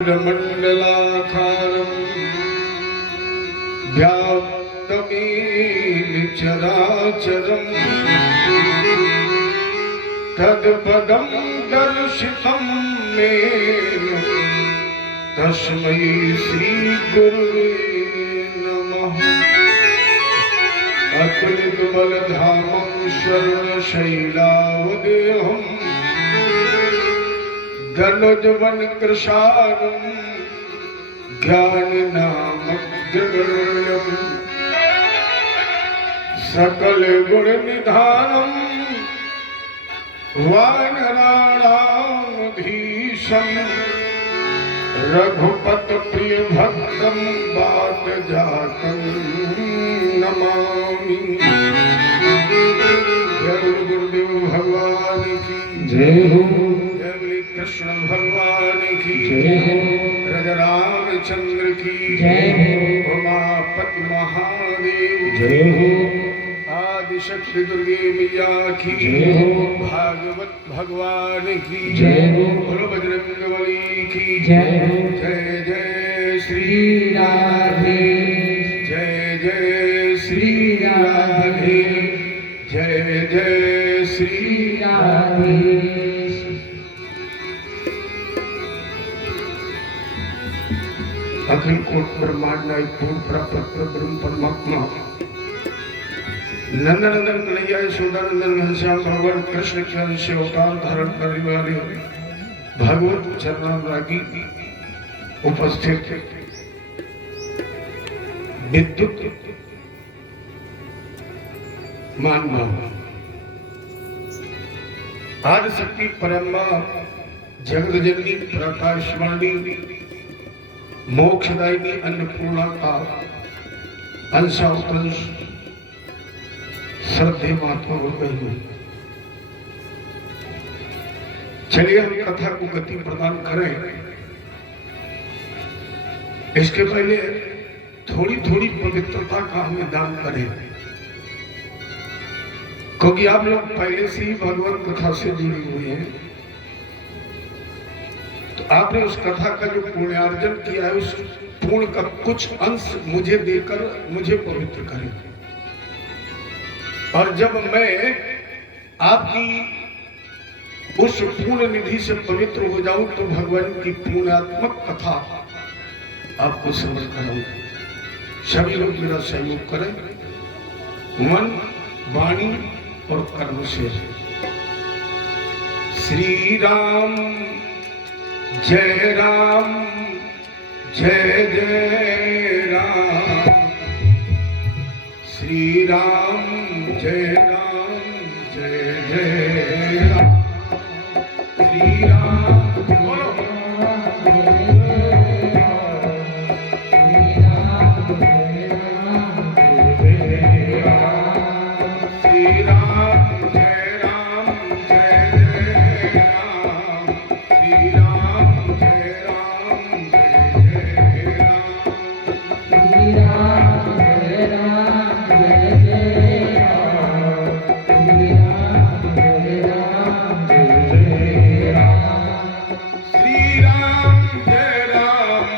मंडलाकारं व्याप्तमेन चराचरं तत्पदं दर्शितं मेन तस्मै श्री गुरुवे नमः। अतुलितबलधामं शरणशैलावदेहं धनुजवनकृशानं ज्ञाननामग्रगण्यं सकलगुणनिधानं वानराणामधीशं रघुपतप्रियभक्तं वातजातं नमामि। जय गुरुदेव भगवान की जय हो। कृष्ण भगवान की जय हो। राजा रामचंद्र की जय हो। उमापति महादेव जय हो। आदिशक्ति दुर्गे मैया की जय हो। भागवत भगवान की जय हो। बोलो बजरंगबली की जय हो। जय जय श्री राधे। जय जय श्री राधे। जय जय श्री राधे। अखिल कोट ब्रह्मांड नायक पूर्ण प्राप्त ब्रह्म परमात्मा नंदनंदन कन्हैया यशोदानंदन घनश्याम भगवान कृष्ण के अंश अवतार धारण करने वाले भगवत चरणानुरागी उपस्थित विद्युत मानव आदि शक्ति परम्बा जगत जननी प्रकाशवाणी मोक्षदायिनी अन्नपूर्णा का अंशावतंश श्रद्धे महात्मा को कहिए। चलिए हम कथा को गति प्रदान करें। इसके पहले थोड़ी थोड़ी पवित्रता का हमें दान करें, क्योंकि आप लोग पहले से ही भगवत कथा से जुड़े हुए हैं। तो आपने उस कथा का जो पुण्यार्जन किया है उस पुण्य का कुछ अंश मुझे देकर मुझे पवित्र करें। और जब मैं आपकी उस पूर्ण निधि से पवित्र हो जाऊं तो भगवान की पुण्यात्मक कथा आपको समझ कराऊं। सभी लोग मेरा सहयोग करें मन वाणी और कर्म से। श्री राम जय राम जय जय राम। श्री राम जय राम जय जय राम। श्री राम बोलो श्री राम जय राम जय जय राम। श्री राम जय राम जय जय राम। श्री राम जय राम जय जय राम। श्री राम जय राम जय जय राम। श्री राम जय राम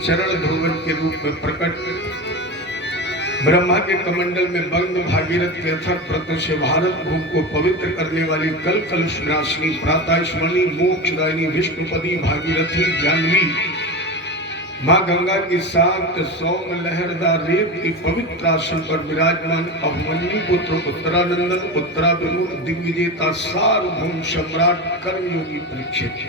चरण ध्रुवन के रूप में प्रकट ब्रह्मा के कमंडल में बंद भागीरथ के अथक व्रत से भारत भूमि को पवित्र करने वाली कल कलुष नाशिनी प्रातः स्मरणी मोक्षदायिनी विष्णुपदी भागीरथी जानवी माँ गंगा की शांत सौम लहरदार रेत की पवित्र आसन पर विराजमान अभिमन्यु पुत्र उत्तरानंदन उत्तराभिमुख दिग्विजेता सार्वभौम सम्राट कर्मयोगी परीक्षित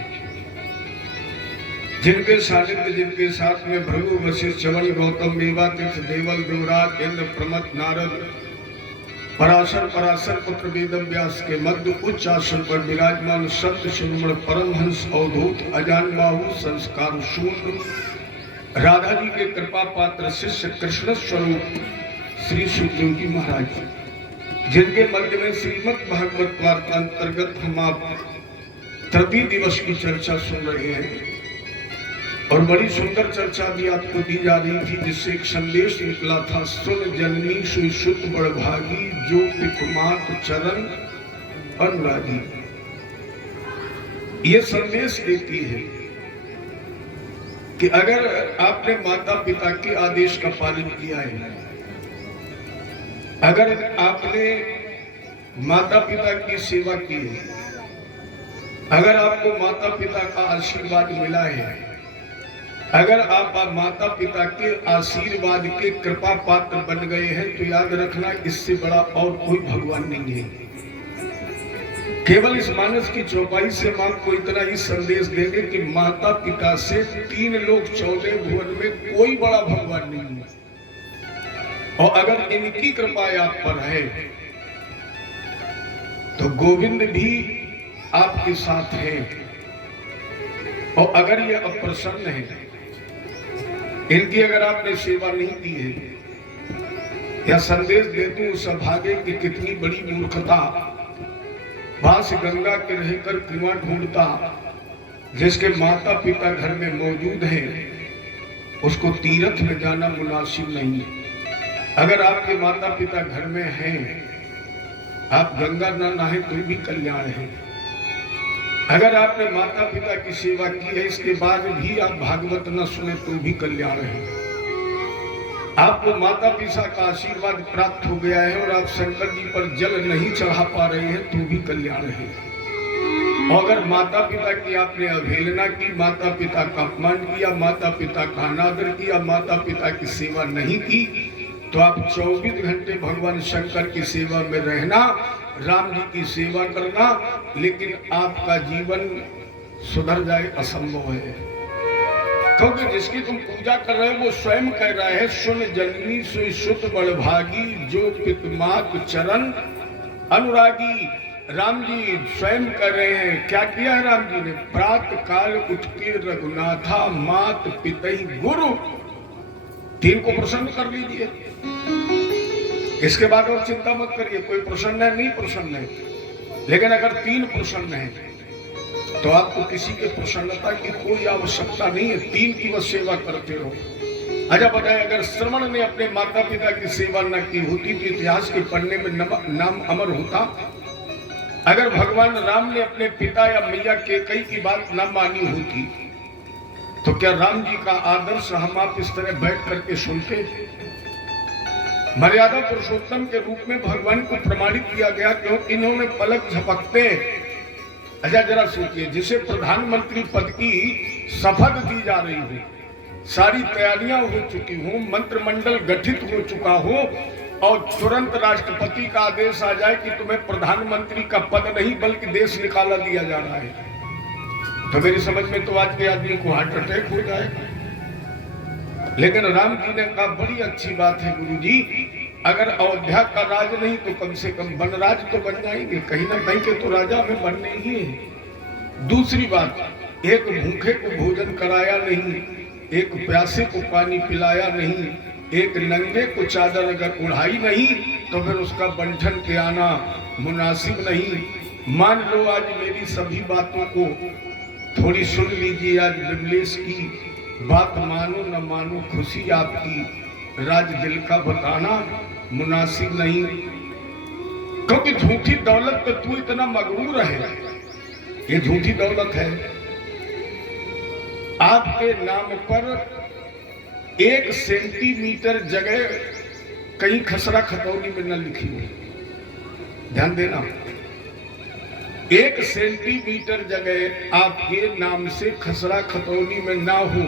जिनके सानिध्य जिनके साथ में भृगु वशिष्ठ चवन गौतम मेवातीर्थ देवल देवराज इंद्र प्रमथ नारद पराशर पुत्र वेदम व्यास के मध्य उच्च आसन पर विराजमान सत्य सुमण परमहंस अवधूत अजान बाहु संस्कार शून्य राधा जी के कृपा पात्र शिष्य कृष्ण स्वरूप श्री सुखदेव जी महाराज जिनके मध्य में श्रीमद् भागवत वार्ता अंतर्गत हम आप तृतीय दिवस की चर्चा सुन रहे हैं और बड़ी सुंदर चर्चा भी आपको दी जा रही थी जिससे एक संदेश निकला था सुन जननी सुई सुत बड़भागी जो पितमात चरण अनुरागी। ये संदेश देती है कि अगर आपने माता पिता के आदेश का पालन किया है, अगर आपने माता पिता की सेवा की है, अगर आपको माता पिता का आशीर्वाद मिला है, अगर आप माता पिता के आशीर्वाद के कृपा पात्र बन गए हैं तो याद रखना इससे बड़ा और कोई भगवान नहीं है। केवल इस मानस की चौपाई से मां को इतना ही संदेश देंगे कि माता पिता से 3 लोक 14 भुवन में कोई बड़ा भगवान नहीं है और अगर इनकी कृपा आप पर है तो गोविंद भी आपके साथ है और अगर ये अप्रसन्न है, इनकी अगर आपने सेवा नहीं की है या संदेश देते उस अभागे की कितनी बड़ी मूर्खता, भास गंगा के रहकर कुआं ढूंढता जिसके माता पिता घर में मौजूद हैं उसको तीर्थ में जाना मुनासिब नहीं। अगर आपके माता पिता घर में हैं, आप गंगा न नहाए तो भी कल्याण है। अगर आपने माता पिता की सेवा की है इसके बाद भी आप भागवत न सुने तो भी कल्याण है। आपको माता पिता का आशीर्वाद प्राप्त हो गया है और आप शंकर जी पर जल नहीं चढ़ा पा रहे हैं तो भी कल्याण है। और अगर माता पिता की आपने अवहेलना की, माता पिता का अपमान किया, माता पिता का अनादर किया, माता पिता की सेवा नहीं की तो आप 24 घंटे भगवान शंकर की सेवा में रहना, राम जी की सेवा करना, लेकिन आपका जीवन सुधर जाए असंभव है। क्योंकि जिसकी तुम पूजा कर रहे हो वो स्वयं कह रहा है सुन जननी सुई सुत बड़भागी जो पितमात चरण अनुरागी। राम जी स्वयं कर रहे हैं, क्या किया है राम जी ने? प्रात काल उठ के रघुनाथा मात पितई गुरु 3 को प्रसन्न कर लीजिए। इसके बाद और चिंता मत करिए, कोई प्रसन्न है नहीं प्रसन्न है, लेकिन अगर 3 प्रसन्न है तो आपको किसी के प्रसन्नता की कोई आवश्यकता नहीं है। 3 की वह सेवा करते रहो। अच्छा बताए, अगर श्रवण ने अपने माता पिता की सेवा न की होती तो इतिहास के पन्ने में नाम अमर होता। अगर भगवान राम ने अपने पिता या मैया कैकेयी की बात न मानी होती तो क्या राम जी का आदर्श हम आप इस तरह बैठ करके सुनते? मर्यादा पुरुषोत्तम के रूप में भगवान को प्रमाणित किया गया क्योंकि इन्होंने पलक झपकते। अच्छा जरा सोचिए, जिसे प्रधानमंत्री पद की शपथ दी जा रही हो, सारी तैयारियां हो चुकी हो, मंत्रिमंडल गठित हो चुका हो और तुरंत राष्ट्रपति का आदेश आ जाए कि तुम्हें प्रधानमंत्री का पद नहीं बल्कि देश निकाला दिया जा रहा है, तो मेरी समझ में तो आज के आदमी को हार्ट अटैक हो जाएगा। लेकिन राम जी ने कहा बड़ी अच्छी बात है गुरुजी, अगर अयोध्या का राज नहीं तो कम से कम वनराज तो बन जाएंगे, कहीं ना कहीं के तो राजा में बनने ही है। दूसरी बात, एक भूखे को भोजन कराया नहीं, एक प्यासे को पानी पिलाया नहीं, एक नंगे को चादर अगर उड़ाई नहीं तो फिर उसका बंधन के आना मुनासिब नहीं। मान लो आज मेरी सभी बातों को थोड़ी सुन लीजिए। आज बिमलेश की बात मानो न मानो, खुशी आपकी, राज दिल का बताना मुनासिब नहीं। क्योंकि झूठी दौलत पे तू इतना मगरूर है, ये झूठी दौलत है। आपके नाम पर 1 सेंटीमीटर जगह कहीं खसरा खतौनी में न लिखी हो, ध्यान देना। 1 सेंटीमीटर जगह आपके नाम से खसरा खतौनी में ना हो,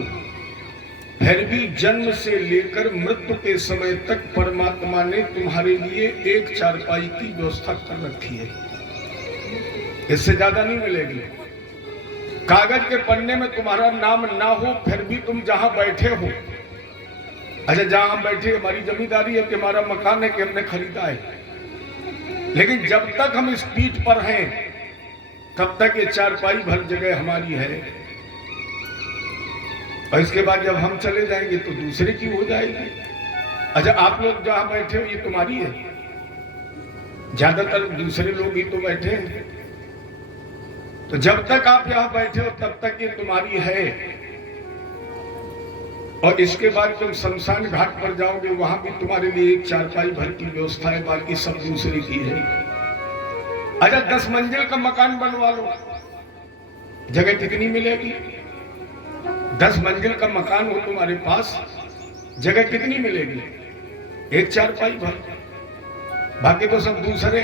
फिर भी जन्म से लेकर मृत्यु के समय तक परमात्मा ने तुम्हारे लिए एक चारपाई की व्यवस्था कर रखी है। इससे ज्यादा नहीं मिलेगी। कागज के पन्ने में तुम्हारा नाम ना हो, फिर भी तुम जहां बैठे हो, अच्छा जहां हम बैठे हमारी जमींदारी है कि हमारा मकान है कि हमने खरीदा है, लेकिन जब तक हम इस पीठ पर हैं तब तक ये चारपाई भर जगह हमारी है। और इसके बाद जब हम चले जाएंगे तो दूसरे की हो जाएगी। अच्छा आप लोग जहां बैठे हो ये तुम्हारी है, ज्यादातर दूसरे लोग ही तो बैठे हैं। तो जब तक आप यहां बैठे हो तब तक ये तुम्हारी है, और इसके बाद तुम शमशान घाट पर जाओगे, वहां भी तुम्हारे लिए एक चारपाई भर की व्यवस्था है, बाकी सब दूसरे की है। अच्छा 10 मंजिल का मकान बनवा लो, जगह कितनी मिलेगी? 10 मंजिल का मकान हो तुम्हारे पास, जगह कितनी मिलेगी? एक चारपाई भर, बाकी तो सब दूसरे।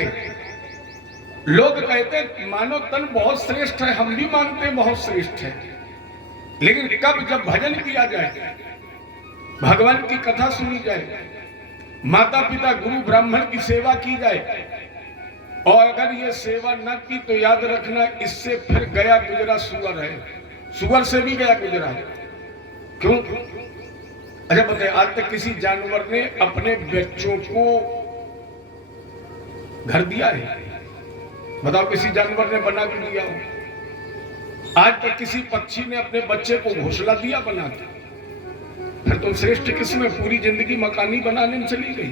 लोग कहते मानव तन बहुत श्रेष्ठ है, हम भी मानते हैं बहुत श्रेष्ठ है, लेकिन कब जब भजन किया जाए, भगवान की कथा सुनी जाए, माता पिता गुरु ब्राह्मण की सेवा की जाए, और अगर ये सेवा न की तो याद रखना इससे फिर गया गुजरा सुअर है, सुअर से भी गया गुजरा है। क्यों? अच्छा बताइए, आज तक किसी जानवर ने अपने बच्चों को घर दिया है? बताओ किसी जानवर ने बना के दिया हो? आज तक किसी पक्षी ने अपने बच्चे को घोंसला दिया बना के? फिर तुम श्रेष्ठ किसमें? पूरी जिंदगी मकानी बनाने में चली गई,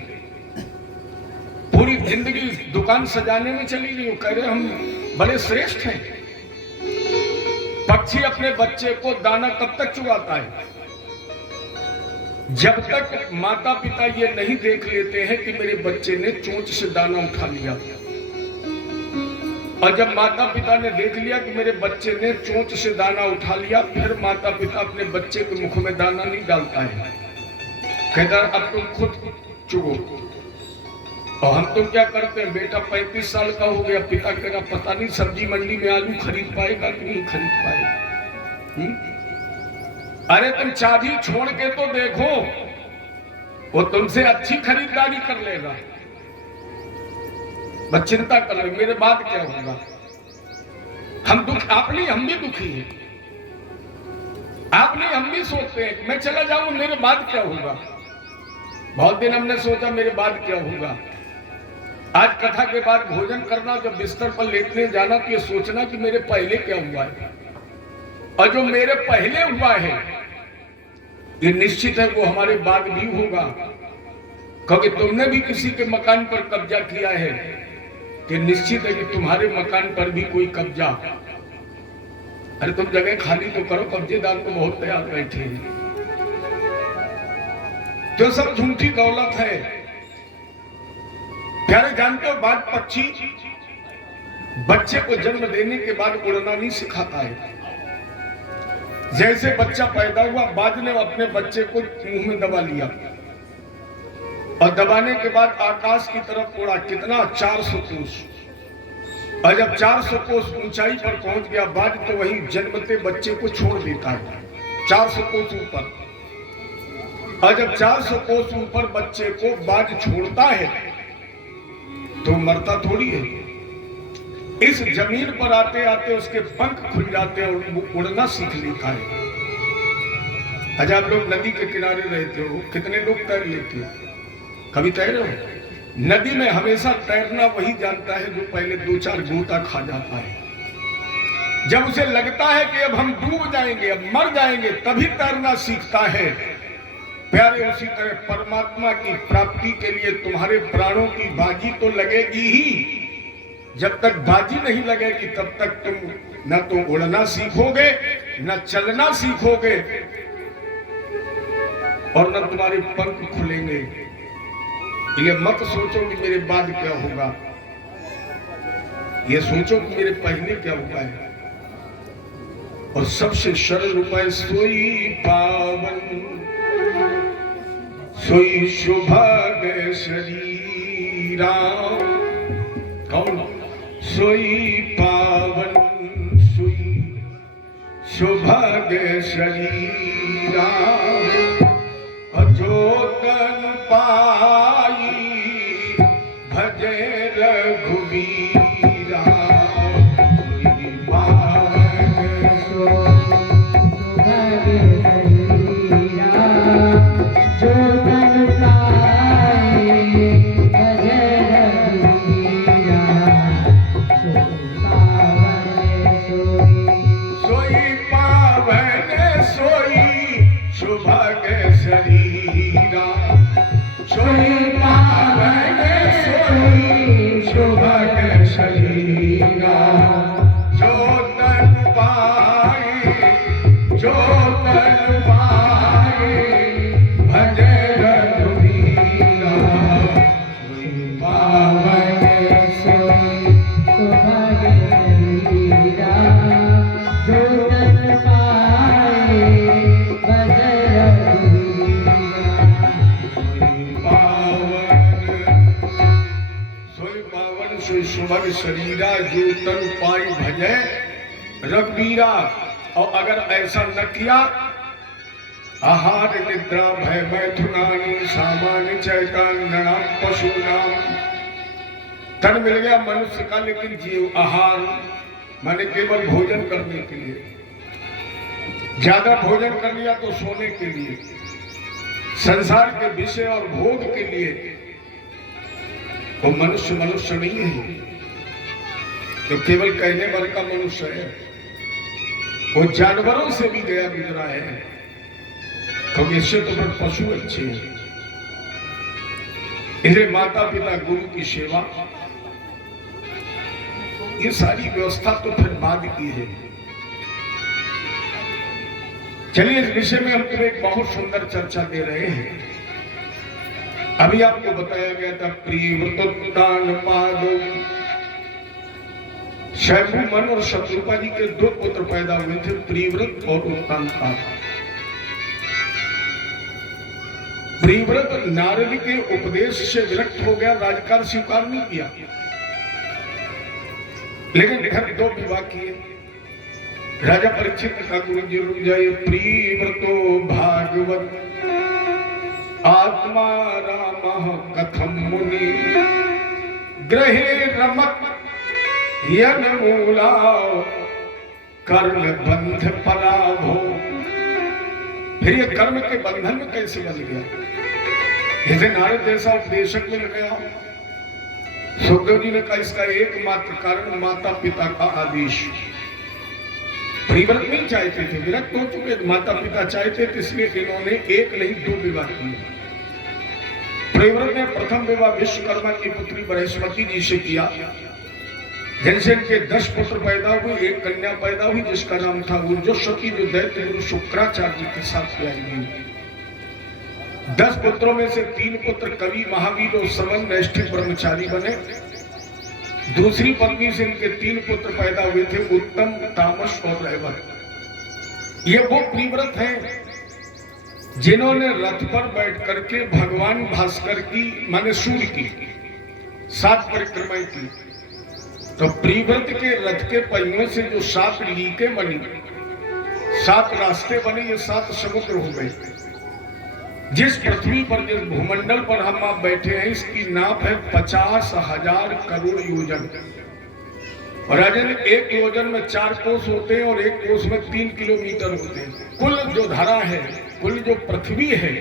पूरी जिंदगी दुकान सजाने में चली गई, कह रहे हम बड़े श्रेष्ठ हैं। पक्षी अपने बच्चे को दाना कब तक चुगाता है? जब तक माता पिता ये नहीं देख लेते हैं कि मेरे बच्चे ने चोंच से दाना उठा लिया, और जब माता पिता ने देख लिया कि मेरे बच्चे ने चोंच से दाना उठा लिया, फिर माता पिता अपने बच्चे के मुख में दाना नहीं डालता है, कहता अब तुम खुद चुगो। और हम तो क्या करते हैं, बेटा 35 साल का हो गया, पिता कह रहा पता नहीं सब्जी मंडी में आलू खरीद पाएगा कि नहीं खरीद पाएगा। अरे तुम चाबी छोड़ के तो देखो, वो तुमसे अच्छी खरीदारी कर लेगा। बस चिंता कर रहे मेरे बाद क्या होगा। हम दुख आप नहीं, हम भी दुखी हैं। आप नहीं, हम भी सोचते हैं कि मैं चला जाऊं मेरे बाद क्या होगा। बहुत दिन हमने सोचा मेरे बाद क्या होगा। आज कथा के बाद भोजन करना, जब बिस्तर पर लेटने जाना तो ये सोचना कि मेरे पहले क्या हुआ है, और जो मेरे पहले हुआ है ये निश्चित है वो हमारे बाद भी होगा। क्योंकि तुमने भी किसी के मकान पर कब्जा किया है कि निश्चित है कि तुम्हारे मकान पर भी कोई कब्जा। अरे तुम जगह खाली तो करो, कब्जेदार तो बहुत तैयार बैठे हैं। तो सब झूठी दौलत है। प्यारे जानते हो, बात पक्षी बच्चे को जन्म देने के बाद उड़ना नहीं सिखाता है। जैसे बच्चा पैदा हुआ, बाज ने अपने बच्चे को मुंह में दबा लिया, और दबाने के बाद आकाश की तरफ उड़ा। कितना? 400 कोस। और जब 400 कोस ऊंचाई पर पहुंच गया बाज, तो वही जन्मते बच्चे को छोड़ देता है 400 कोस ऊपर। और जब 400 कोस ऊपर बच्चे को बाज छोड़ता है तो मरता थोड़ी है। इस जमीन पर आते आते उसके पंख खुल जाते हैं और वो उड़ना सीख लेता है। अच्छा आप लोग नदी के किनारे रहते हो, कितने लोग तैर लेते हो? कभी तैरे हो? नदी में हमेशा तैरना वही जानता है जो पहले 2-4 गोता खा जाता है। जब उसे लगता है कि अब हम डूब जाएंगे, अब मर जाएंगे, तभी तैरना सीखता है। प्यारे, उसी तरह परमात्मा की प्राप्ति के लिए तुम्हारे प्राणों की बाजी तो लगेगी ही। जब तक बाजी नहीं लगेगी तब तक तुम न तो उड़ना सीखोगे, न चलना सीखोगे, और न तुम्हारे पंख खुलेंगे। ये मत सोचो कि मेरे बाद क्या होगा, ये सोचो कि मेरे पहले क्या उपाय है। और सबसे सरल उपाय, सोई पावन सोई सुभाग शरीरा। कौन? सोई पावन सोई सुभाग शरीरा, जो तन पाई भजे रघुवीरा। सोई पावन सुभाग शरीरा, जो तन पाए भजे रघुवीरा। सोई पावन सोई सुभाग शरीरा, सोई पावन सोई सुभाग शरीरा, जो तन पाए जो तन पाए भजे रघुवीरा। सोई पावन सोई सुभाग शरीरा, जो तन पाए भजे रघुवीरा। सोई पावन सोई सुभग शरीरा, जो तन पाई भजे रघुवीरा। और अगर ऐसा न किया, आहार निद्रा भय मैथुनानि सामान्य चैतान्यना पशुनाम। तन मिल गया मनुष्य का, लेकिन जीव आहार माने केवल भोजन करने के लिए। ज्यादा भोजन कर लिया तो सोने के लिए, संसार के विषय और भोग के लिए। वो मनुष्य मनुष्य नहीं है, तो केवल कहने भर का मनुष्य है। वो जानवरों से भी गया गुजरा है, क्योंकि इससे तो फिर पशु अच्छे हैं। इसलिए माता पिता गुरु की सेवा, ये सारी व्यवस्था तो फिर बाद की है। चलिए, इस विषय में हम तुम्हें एक बहुत सुंदर चर्चा दे रहे हैं। अभी आपको बताया गया था प्रियव्रतोत्तान पादो। शैभु मन और शत्रुपा जी के दो पुत्र पैदा हुए थे, प्रियव्रत और उत्तानपाद। प्रियव्रत नारद के उपदेश से विरक्त हो गया, राजकाज स्वीकार नहीं किया, लेकिन घर दो विवाह किए। राजा परीक्षित का गुरु जी रुक जाए, प्रियव्रतो भागवत आत्मा राम कथम मुनि, ग्रहे रमत यन मूला कर्म बंध पराभो। फिर ये कर्म के बंधन में कैसे बन गया? जैसे नारद जैसा उपदेशक मिल गया। सुखदेव जी ने कहा, इसका एकमात्र कारण माता पिता का आदेश। प्रियव्रत नहीं चाहते थे, विरक्त हो चुके, माता पिता चाहते थे, इसलिए इन्होंने एक नहीं दो विवाह किए। प्रियव्रत ने प्रथम विवाह विश्वकर्मा की पुत्री बृहस्पति जी से किया, जिनसे इनके 10 पुत्र पैदा हुए, एक कन्या पैदा हुई जिसका नाम था उर्जस्वती, जो दैत्य गुरु शुक्राचार्य के साथ आई गई। 10 पुत्रों में से 3 पुत्र कवि महावीर और समन नैष्ठिक ब्रह्मचारी बने। दूसरी पत्नी से इनके 3 पुत्र पैदा हुए थे, उत्तम, तामस और रैवत। ये वो प्रियव्रत हैं जिन्होंने रथ पर बैठ करके भगवान भास्कर की माने सूर्य की 7 परिक्रमाएं की। तो प्रियव्रत के रथ के पहियों से जो 7 लीकें बनी, 7 रास्ते बने, ये 7 समुद्र हो गए। जिस पृथ्वी पर, जिस भूमंडल पर हम आप बैठे हैं, इसकी नाप है 50,000 करोड़ योजन। और राजन, एक योजन में 4 कोस होते हैं और एक कोस में 3 किलोमीटर होते हैं। कुल जो धरा है, कुल जो पृथ्वी है,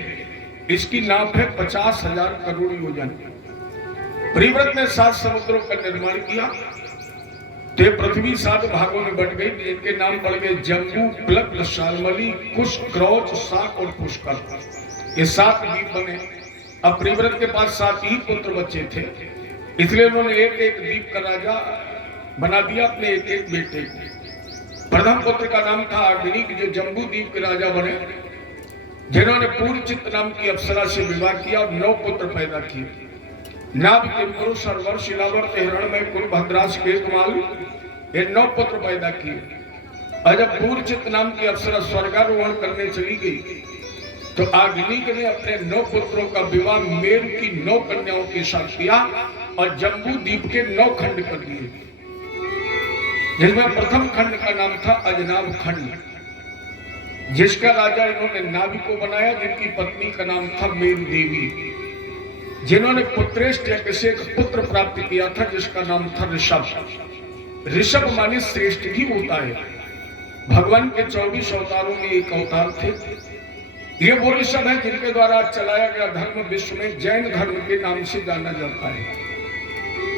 इसकी नाप है 50,000 करोड़ योजन। प्रियव्रत ने 7 समुद्रों का निर्माण किया। तो ये पृथ्वी 7 भागों में बट गई, जिनके नाम पड़ गए जम्बू, प्लग, शालमली, कुश, क्रौच, साक और पुष्कर। ये 7 द्वीप बने। अब प्रियव्रत के पास 7 ही पुत्र बच्चे थे, इसलिए उन्होंने एक एक द्वीप का राजा बना दिया अपने एक एक बेटे को। प्रथम पुत्र का नाम था अग्नि, जो जम्बू द्वीप के राजा बने, जिन्होंने पूर्वचित नाम की अप्सरा से विवाह किया और 9 पुत्र पैदा किए। नाभ, किंकरु, सरवर, शिलावर्त, हिरण्मय, कुल, भद्राश, केतमाल, ये 9 पुत्र पैदा किए। और जब पूर्वचित नाम की अप्सरा स्वर्गारोहण करने चली गई तो अग्नि ने अपने 9 पुत्रों का विवाह मेरु की 9 कन्याओं के साथ किया और जम्बू द्वीप के 9 खंड कर दिए, जिसमें प्रथम खंड का नाम था अजनाभ खंड, जिसका राजा इन्होंने नाभि को बनाया, जिनकी पत्नी का नाम था मेरु देवी, जिन्होंने पुत्रेष्ठ से एक पुत्र प्राप्त किया था जिसका नाम था ऋषभ। ऋषभ माने श्रेष्ठ भी होता है। भगवान के 24 अवतारों में एक अवतार थे। ये वो ऋषभ है जिनके द्वारा चलाया गया धर्म विश्व में जैन धर्म के नाम से जाना जाता है।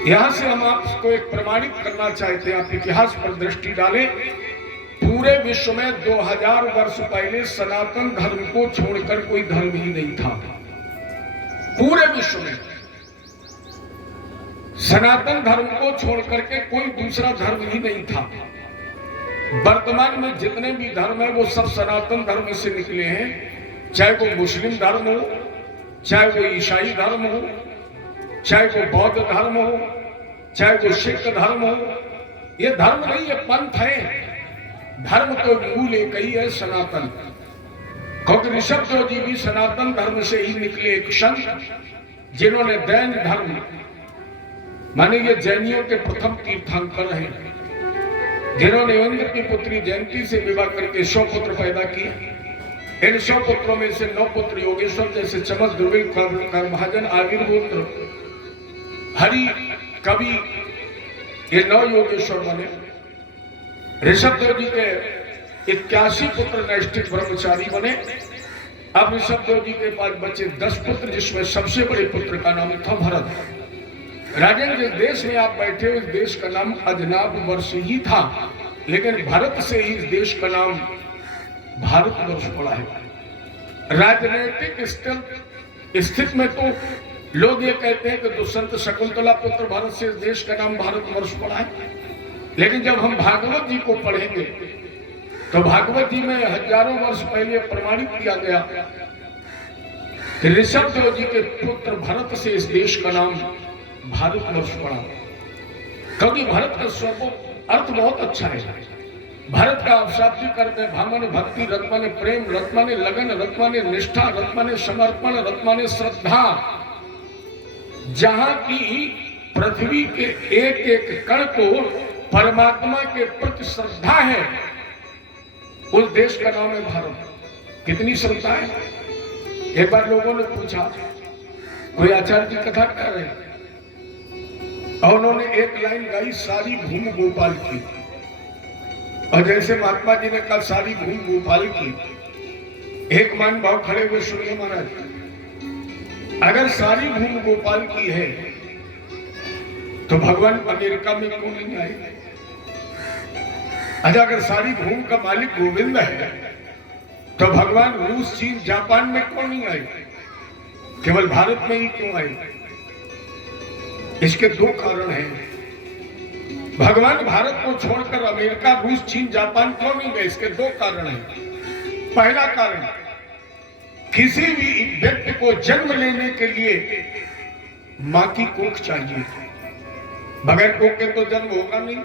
यहां से हम आपको एक प्रमाणित करना चाहते हैं, आप इतिहास पर दृष्टि डालें। पूरे विश्व में 2000 वर्ष पहले सनातन धर्म को छोड़कर कोई धर्म ही नहीं था। पूरे विश्व में सनातन धर्म को छोड़कर के कोई दूसरा धर्म ही नहीं था। वर्तमान में जितने भी धर्म है वो सब सनातन धर्म से निकले हैं, चाहे वो मुस्लिम धर्म हो, चाहे वो ईसाई धर्म हो, चाहे वो बौद्ध धर्म हो, चाहे वो सिख धर्म हो। ये धर्म नहीं, ये पंथ है। धर्म तो मूल एक ही है, सनातन। क्योंकि ऋषभ देव जी भी सनातन धर्म से ही निकले एक संत, जिन्होंने जैन धर्म माने ये जैनियों के प्रथम तीर्थंकर हैं, जिन्होंने इंद्र की पुत्री जयंती से विवाह करके 100 पुत्र पैदा किए। इन 100 पुत्रों में से 9 पुत्र योगेश्वर जैसे चमक, दुर्विल, कर्मभाजन, आविर्भूत्र, हरि, कवि, ये 9 योगेश्वर बने। ऋषभ देव जी के 81 पुत्र नैष्ठिक ब्रह्मचारी बने। अब ऋषभ देव जी के पास बचे 10 पुत्र, जिसमें सबसे बड़े पुत्र का नाम था भरत। राजन, जिस देश में आप बैठे हो इस देश का नाम अजनाभ वर्ष ही था, लेकिन भरत से ही इस देश का नाम भारत वर्ष पड़ा है। राजनीतिक स्थिति में तो लोग ये कहते हैं कि दुष्यंत शकुंतला पुत्र भरत से इस देश का नाम भारत वर्ष पड़ा है, लेकिन जब हम भागवत जी को पढ़ेंगे तो भागवत जी में हजारों वर्ष पहले प्रमाणित किया गया कि ऋषभ देव जी के पुत्र भरत से इस देश का नाम भारत वर्ष पड़ा। क्योंकि भरत का स्वरूप अर्थ बहुत अच्छा है। भरत का शाब्दिक अर्थ है भामन भक्ति, रत माने प्रेम, रत माने लगन, रत माने निष्ठा, रत माने समर्पण, रत माने श्रद्धा। जहां की पृथ्वी के एक एक कण को परमात्मा के प्रति श्रद्धा है, उस देश का नाम है भारत। कितनी श्रद्धा है। एक बार लोगों ने पूछा, कोई आचार्य जी कथा कर रहे हैं और उन्होंने एक लाइन गाई सारी भूम गोपाल की, और जैसे महात्मा जी ने कहा सारी भूम गोपाल की, एक मान भाव खड़े हुए सुनिए महाराज, अगर सारी भूम गोपाल की है तो भगवान अमेरिका में क्यों नहीं आए? अच्छा, अगर सारी भूम का मालिक गोविंद है तो भगवान रूस, चीन, जापान में क्यों नहीं आए? केवल भारत में ही क्यों आए? इसके 2 कारण हैं। भगवान भारत को छोड़कर अमेरिका, रूस, चीन, जापान क्यों नहीं गए? इसके 2 कारण हैं। पहला कारण, किसी भी व्यक्ति को जन्म लेने के लिए मां की कोख चाहिए। बगैर कोख के तो जन्म होगा नहीं।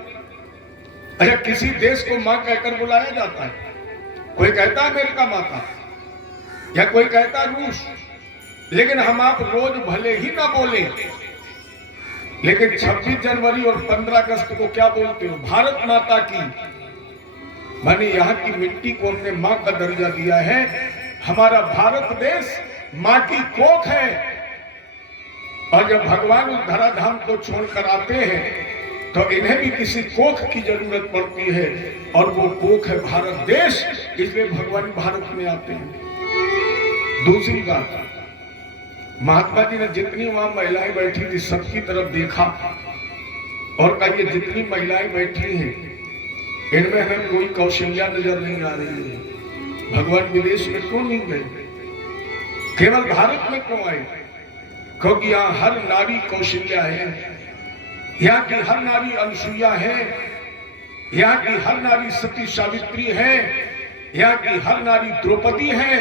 अच्छा, किसी देश को मां कहकर बुलाया जाता है। कोई कहता अमेरिका माता या कोई कहता रूस, लेकिन हम आप रोज भले ही ना बोले, लेकिन 26 जनवरी और 15 अगस्त को क्या बोलते हो? भारत माता की। माने यहाँ की मिट्टी को हमने मां का दर्जा दिया है। हमारा भारत देश मां की कोख है। और जब भगवान उस धराधाम को छोड़कर आते हैं तो इन्हें भी किसी कोख की जरूरत पड़ती है, और वो कोख है भारत देश, इसलिए भगवान भारत में आते हैं। दूसरी बात, महात्मा जी ने जितनी वहां महिलाएं बैठी थी सबकी तरफ देखा और कहिए जितनी महिलाएं बैठी हैं इनमें हमें कोई कौशल्या नजर नहीं आ रही है। भगवान विदेश में क्यों नहीं गए, केवल भारत में क्यों आए? क्योंकि यहाँ हर नारी कौशल्या है, यहाँ की हर नारी अनसुईया है, यहाँ की हर नारी सती सावित्री है, यहाँ की हर नारी द्रौपदी है,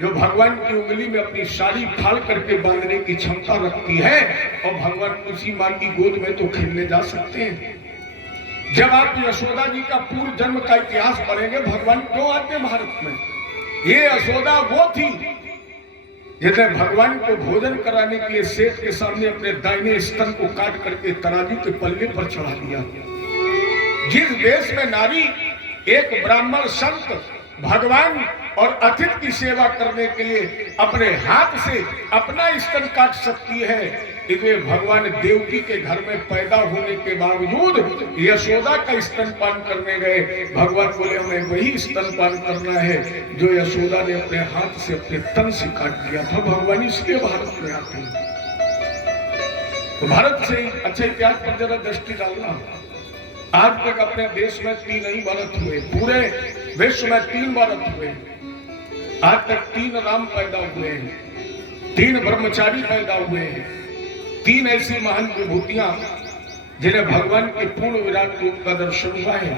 जो भगवान की उंगली में अपनी साड़ी फाड़ करके बांधने की क्षमता रखती है और भगवान उसी मां की गोद में तो खेलने जा सकते हैं। जब आप यशोदा जी का पूर्व जन्म का इतिहास पढ़ेंगे, भगवान क्यों आते भारत में? ये यशोदा वो थी जिसने भगवान को भोजन कराने के लिए सेठ के सामने अपने दाहिने स्तन को काट करके तराजू के पल्ले पर चढ़ा दिया। जिस देश में नारी एक ब्राह्मण संत भगवान और अतिथि की सेवा करने के लिए अपने हाथ से अपना स्तन काट सकती है, इसलिए भगवान देवकी के घर में पैदा होने के बावजूद यशोदा का स्तनपान करने गए। भगवान बोले हमें वही स्तनपान करना है जो यशोदा ने अपने हाथ से अपने तन से काट दिया था। भगवान इसलिए भारत में आते हैं। तो भारत से अच्छे इतिहास पर जरा दृष्टि डालना। आज तक अपने देश में 3 ही व्रत हुए, पूरे विश्व में 3 व्रत हुए। आज तक 3 राम पैदा हुए हैं, 3 ब्रह्मचारी पैदा हुए हैं, 3 ऐसी महान विभूतियां जिन्हें भगवान के पूर्ण विराट रूप का दर्शन हुआ है।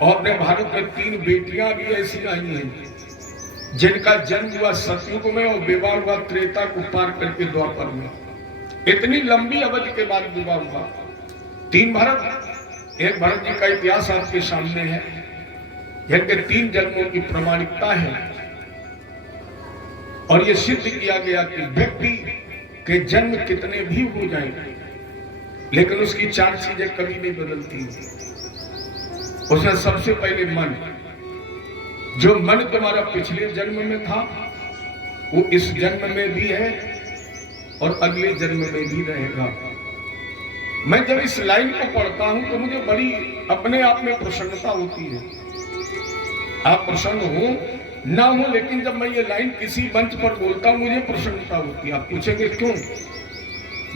और अपने भारत में 3 बेटियां भी ऐसी आई हैं जिनका जन्म हुआ सतयुग में और विवाह हुआ त्रेता को पार करके द्वापर में। इतनी लंबी अवधि के बाद विवाह हुआ। 3 भरत, एक भरत जी का इतिहास आपके सामने है, जिनके 3 जन्मों की प्रमाणिकता है। और यह सिद्ध किया गया कि व्यक्ति के जन्म कितने भी हो जाएं, लेकिन उसकी 4 चीजें कभी नहीं बदलती। उसमें सबसे पहले मन, जो मन तुम्हारा पिछले जन्म में था वो इस जन्म में भी है और अगले जन्म में भी रहेगा। मैं जब इस लाइन को पढ़ता हूं तो मुझे बड़ी अपने आप में प्रसन्नता होती है। आप प्रसन्न हो ना हो, लेकिन जब मैं ये लाइन किसी मंच पर बोलता हूं मुझे प्रसन्नता होती है। आप पूछेंगे क्यों?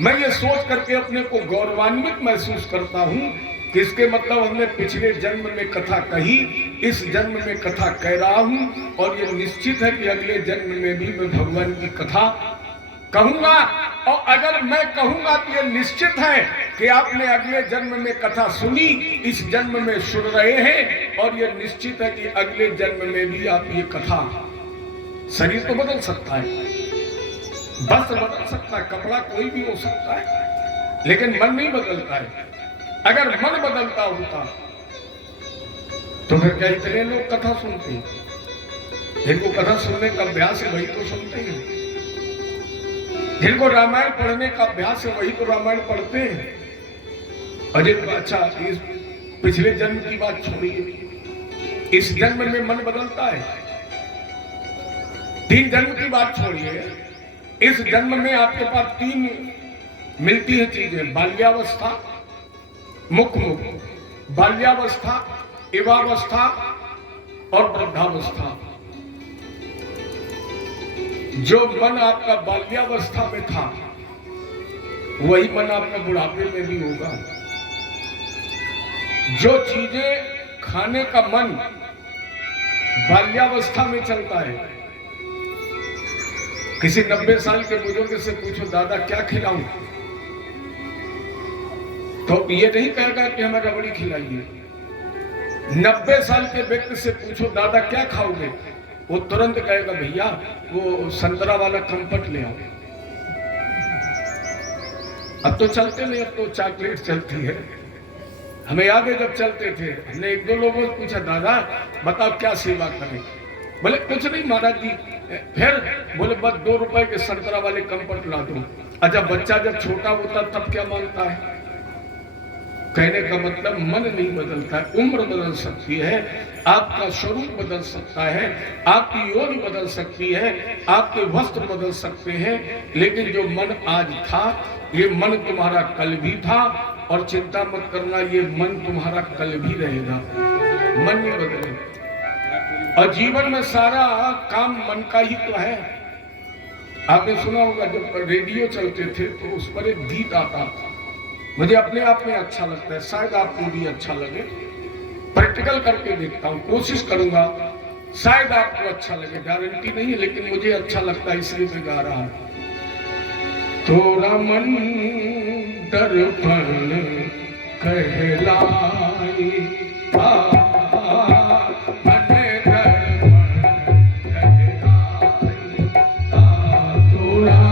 मैं ये सोच करके अपने को गौरवान्वित महसूस करता हूं कि इसके मतलब हमने पिछले जन्म में कथा कही, इस जन्म में कथा कह रहा हूं और ये निश्चित है कि अगले जन्म में भी मैं भगवान की कथा कहूंगा। और अगर मैं कहूंगा तो ये निश्चित है कि आपने अगले जन्म में कथा सुनी, इस जन्म में सुन रहे हैं, और ये निश्चित है कि अगले जन्म में भी आप ये कथा। शरीर तो बदल सकता है, वस्त्र बदल सकता है, कपड़ा कोई भी हो सकता है, लेकिन मन नहीं बदलता है। अगर मन बदलता होता तो फिर क्या इतने लोग कथा सुनते हैं? जिनको कथा सुनने का अभ्यास है वही तो सुनते हैं, जिनको रामायण पढ़ने का अभ्यास है वही तो रामायण पढ़ते हैं। अजय अच्छा, इस पिछले जन्म की बात छोड़िए, इस जन्म में मन बदलता है। 3 जन्म की बात छोड़िए, इस जन्म में आपके पास 3 मिलती है चीजें, बाल्यावस्था, मुख, बाल्यावस्था, युवावस्था और वृद्धावस्था। जो मन आपका बाल्यावस्था में था वही मन आपका बुढ़ापे में भी होगा। जो चीजें खाने का मन बाल्यावस्था में चलता है, किसी 90 साल के बुजुर्ग से पूछो दादा क्या खिलाऊं, तो ये नहीं कहेगा कि हमें रबड़ी खिलाइए। 90 साल के व्यक्ति से पूछो दादा क्या खाओगे, वो तुरंत कहेगा भैया वो संतरा वाला कंपट ले आओ। अब तो चलते नहीं, अब तो चॉकलेट चलती है। हमें याद है जब चलते थे, हमने 1-2 लोगों से पूछा दादा बताओ क्या सेवा करें, बोले कुछ नहीं महाराज जी। फिर बोले बस 2 रुपए के संतरा वाले कंपट ला दो। अच्छा, बच्चा जब छोटा होता तब क्या मांगता है? कहने का मतलब मन नहीं बदलता है, उम्र बदल सकती है, आपका स्वरूप बदल सकता है, आपकी योनि बदल सकती है, आपके वस्त्र बदल सकते हैं, लेकिन जो मन आज था ये मन तुम्हारा कल भी था। और चिंता मत करना, ये मन तुम्हारा कल भी रहेगा, मन नहीं बदलेगा। और जीवन में सारा काम मन का ही तो है। आपने सुना होगा जब रेडियो चलते थे तो उस पर एक गीत आता था, मुझे अपने आप में अच्छा लगता है, शायद आपको भी अच्छा लगे। प्रैक्टिकल करके देखता हूँ, कोशिश करूंगा, शायद आपको अच्छा लगे, गारंटी नहीं है, लेकिन मुझे अच्छा लगता है इसलिए मैं गा रहा हूं। तोरा मन दर्पण कहलाए, मन दर्पण कहलाए, तोरा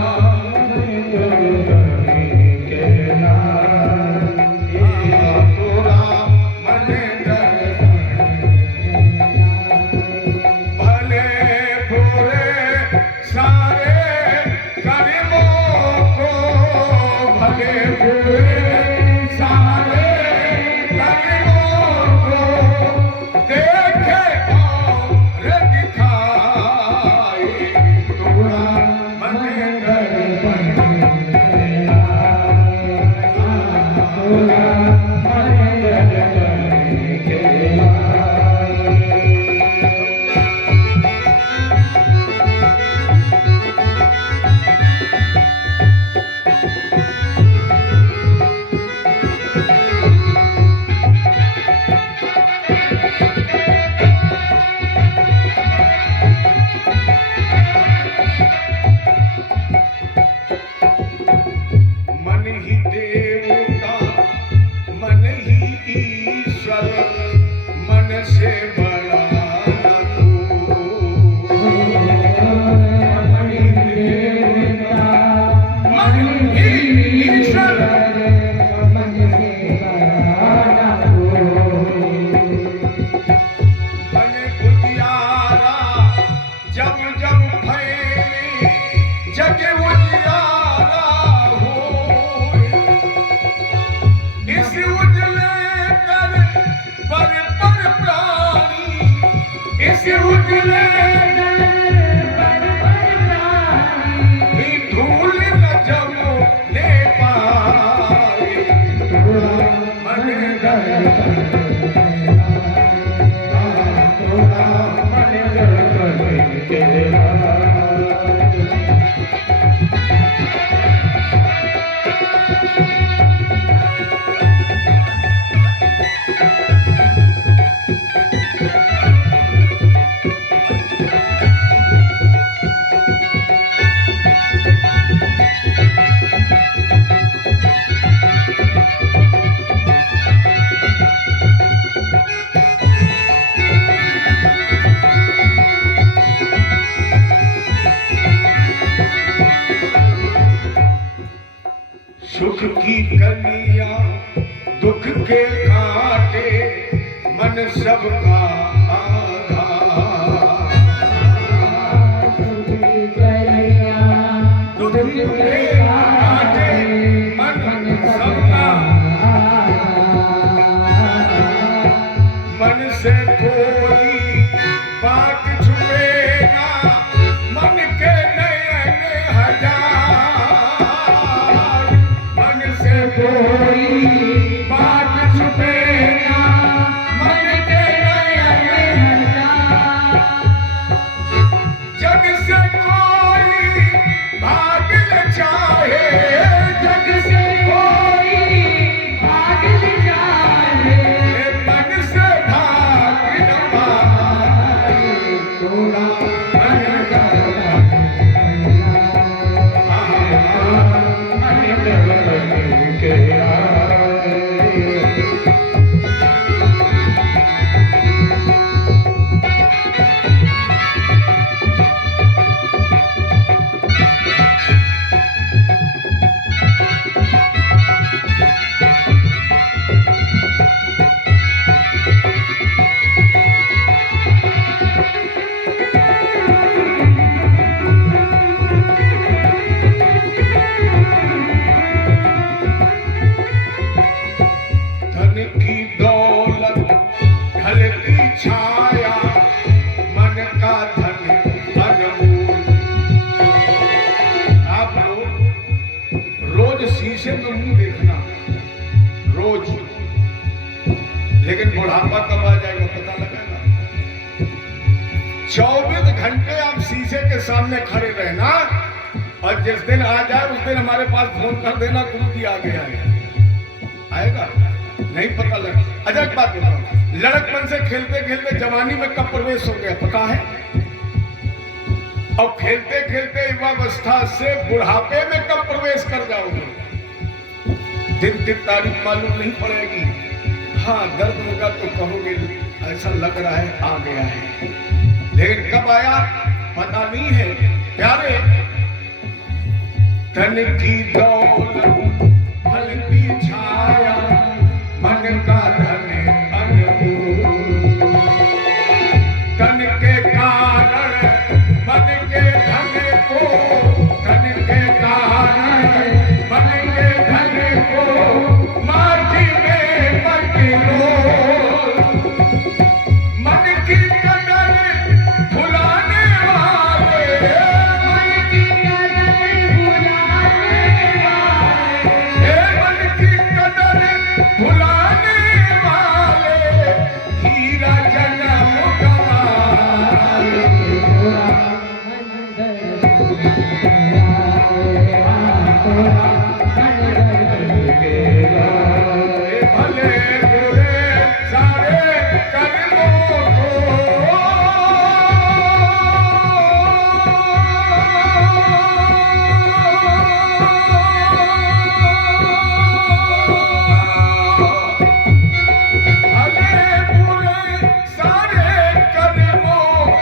सुख की कलियां दुख के कांटे, मन सबका आधार। सुख की कलियां दुख के कांटे, मन सबका मन से कोई बात छुपे ना, मन के नयन हजार। कोई बात छुपे ना, मन के नयन हजार। जग से कोई भाग न चाहे, जग से कोई भाग न चाहे, मन से भाग न पाए। तोरा मन शीशे में मुंह देखना रोज, लेकिन बुढ़ापा कब आ जाएगा पता लगेगा। 24 घंटे आप शीशे के सामने खड़े रहना, और जिस दिन आ जाए उस दिन हमारे पास फोन कर देना, गुरु जी आ गया है। आएगा नहीं पता लगा। अच्छा एक बात बताओ, लड़कपन से खेलते खेलते जवानी में कब प्रवेश हो गया पता है? और खेलते खेलते युवावस्था से बुढ़ापे में कब प्रवेश कर जाओगे? दिन दिन तारीख मालूम नहीं पड़ेगी। हाँ दर्द होगा तो कहोगे ऐसा लग रहा है आ गया है, लेकिन कब आया पता नहीं है। प्यारे धन की दौलत फल की छाया, मन का धन अनमोल, धन के कारण मन के धन को, धन के कारण मन के धन को माटी में मत लो, मन की कदर भुलाने वाले, मन की कदर भुलाने वाले, मन की कदर भुलाने वाले, हीरा जन्म गवाए, भले बुरे सारे कर्मों को, भले बुरे सारे कर्मों को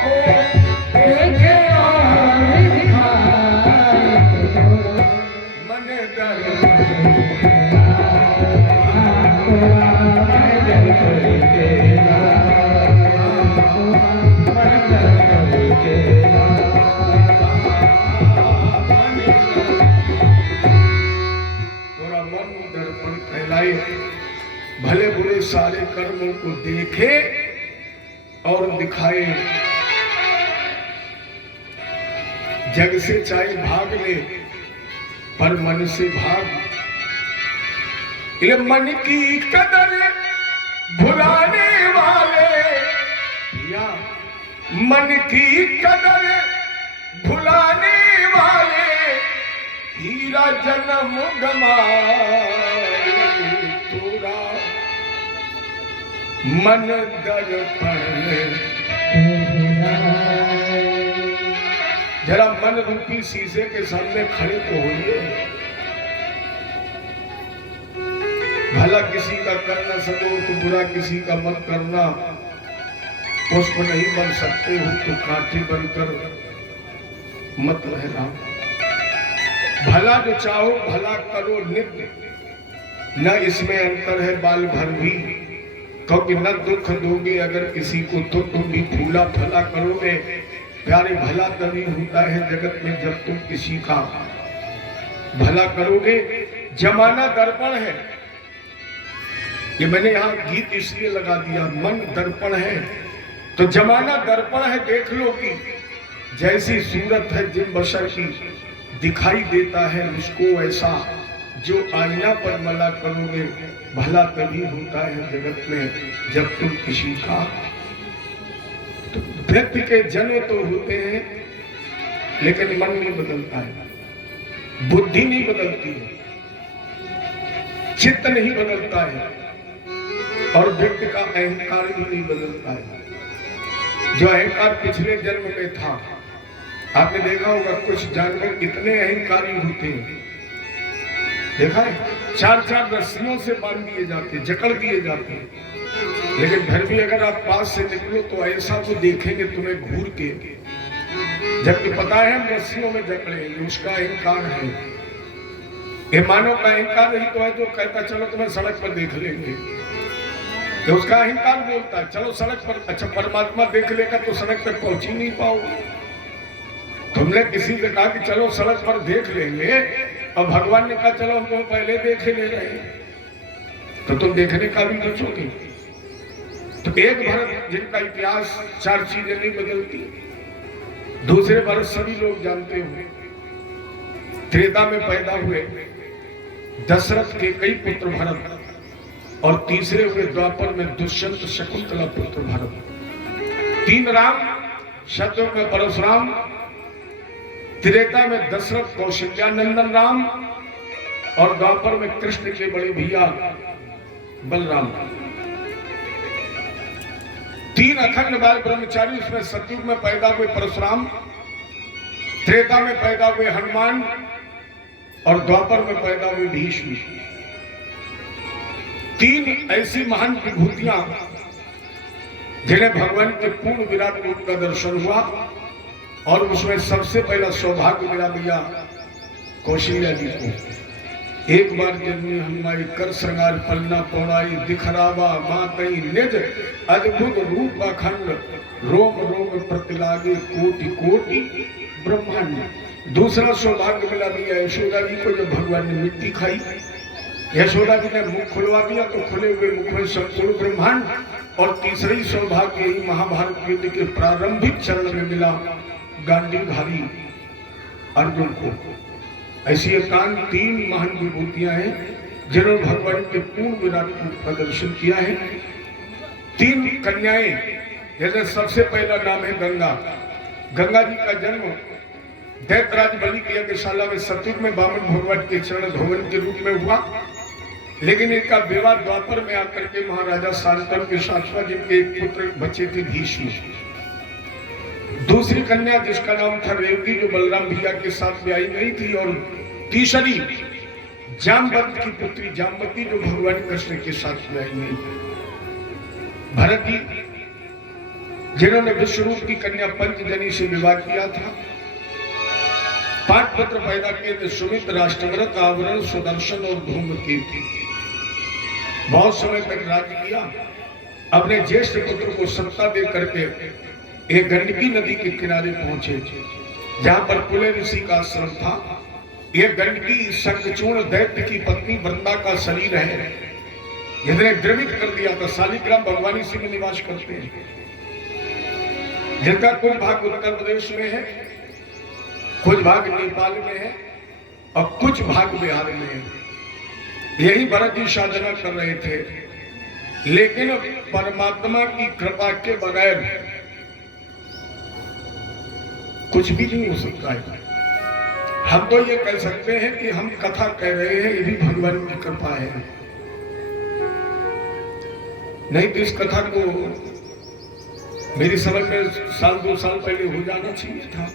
देखे और दिखाए, मन दर थोड़ा मन दर्पण कहलाए, भले बुरे सारे कर्मों को देखे और दिखाए, जग से चाहे भाग ले पर मन से भाग, ये मन की कदर भुलाने वाले, या मन की कदर भुलाने वाले, हीरा जन्म गमाए, तोरा मन दर्पण। जरा मन रूपी शीशे के सामने खड़े तो होइए, भला किसी का कर न सको तो बुरा किसी का मत करना, पुष्प नहीं बन सकते हो तो कांटे बनकर मत रहना, भला जो चाहो भला करो नित्य, न इसमें अंतर है बाल भर भी, क्योंकि न दुख दोगे अगर किसी को तो तुम भी फूला फला करोगे। प्यारे भला तभी होता है जगत में जब तुम किसी का भला करोगे। जमाना दर्पण है, ये मैंने यहाँ गीत इसलिए लगा दिया, मन दर्पण है तो जमाना दर्पण है। देख लो कि जैसी सूरत है जिन बशर की दिखाई देता है उसको ऐसा, जो आईना पर मला करोगे भला तभी होता है जगत में जब तुम किसी का। तो व्यक्ति के जन्म तो होते हैं लेकिन मन नहीं बदलता है, बुद्धि नहीं बदलती है, चित्त नहीं बदलता है और व्यक्ति का अहंकार भी नहीं बदलता है। जो अहंकार पिछले जन्म में था, आपने देखा होगा कुछ जानवर कितने अहंकारी होते हैं, देखा है, 4-4 रस्सियों से बांध दिए जाते, जकड़ दिए जाते हैं, लेकिन फिर भी अगर आप पास से निकलो तो ऐसा तो देखेंगे तुम्हें घूर के, जबकि पता है हम रस्सियों में जकड़े हैं, उसका अहंकार है। ये मानव का अहंकार ही तो है जो कहता चलो तुम्हें सड़क पर देख लेंगे, तो उसका अहंकार बोलता है चलो सड़क पर। अच्छा, परमात्मा देख लेगा तो सड़क तक पहुंच ही नहीं पाओगे। तुमने किसी से कहा कि चलो सड़क पर देख लेंगे और भगवान ने कहा चलो हम तुम्हें पहले देख ले रहे हैं, तो तुम देखने का भी बचोगे। तो एक भरत जिनका इतिहास 4 चीजें नहीं बदलती, दूसरे भरत सभी लोग जानते हुए त्रेता में पैदा हुए दशरथ के कई पुत्र भरत, और तीसरे हुए द्वापर में दुष्यंत शकुंतला पुत्र भरत। 3 राम, शत्रु में परशुराम, त्रेता में दशरथ कौशल्यानंदन राम, और द्वापर में कृष्ण के बड़े भैया बलराम। 3 अखंड बाल ब्रह्मचारी, उसमें सतयुग में पैदा हुए परशुराम, त्रेता में पैदा हुए हनुमान और द्वापर में पैदा हुए भीष्म। 3 ऐसी महान विभूतियां जिन्हें भगवान के पूर्ण विराट रूप का दर्शन हुआ, और उसमें सबसे पहला सौभाग्य मिला भैया कौशल्या जी को। एक बार जन्मी हनुमाई, कर श्रृंगार पलना पौड़ाई, दिखरावा मातई निज अद्भुत रूप अखंड, रोम रोम प्रतिलागे कोटि कोटि ब्रह्मांड। दूसरा सौभाग्य मिला भैया यशोदा जी को, जब भगवान ने मिट्टी खाई, यशोदा जी ने मुख खुलवा दिया तो खुले हुए मुख में संपूर्ण ब्रह्मांड। और तीसरा ही सौभाग्य ही महाभारत युद्ध के प्रारंभिक चरण में मिला गांडीवधारी अर्जुन को। ऐसी एकांत 3 महान विभूतियां हैं जिन्होंने भगवान के पूर्ण विराट रूप का दर्शन किया है। 3 कन्याएं, जैसे सबसे पहला नाम है गंगा। गंगा जी का जन्म दैत्यराज बलि की यज्ञशाला में सतयुग में वामन भगवान के चरण धोवन के रूप में हुआ, लेकिन इनका विवाह द्वापर में आकर के महाराजा शांतनु के साथ हुआ, जिनके एक पुत्र बच्चे थे भीष्म। दूसरी कन्या जिसका नाम था रेवती, जो बलराम भैया के साथ ब्याही नहीं थी, और तीसरी जामवंत की पुत्री जामवती, जो भगवान कृष्ण के साथ ब्याही नहीं थी। भरत जी जिन्होंने विश्वरूप की कन्या पंचजनी से विवाह किया था, 5 पुत्र पैदा किए थे, सुमित, राष्ट्रव्रत, आवरण, सुदर्शन और धूमकेतु। बहुत समय तक राज्य किया। अपने ज्येष्ठ पुत्र को सत्ता दे करके एक गंडकी नदी के किनारे पहुंचे, जहां पर पुले ऋषि का आश्रम था। यह गंडकी शंखचूर्ण दैत्य की पत्नी वृंदा का शरीर है, जिसने द्रवित कर दिया था। शालिग्राम भगवानी सिंह में निवास करते हैं, जिनका कुछ भाग उत्तर प्रदेश में है, कुछ भाग नेपाल में है और कुछ भाग बिहार में है। यही भरत जी साधना कर रहे थे, लेकिन परमात्मा की कृपा के बगैर कुछ भी नहीं हो सकता है। हम तो ये कह सकते हैं कि हम कथा कह रहे हैं, ये भी भगवान की कृपा है। नहीं तो इस कथा को मेरी समझ में 1-2 साल पहले हो जाना चाहिए था।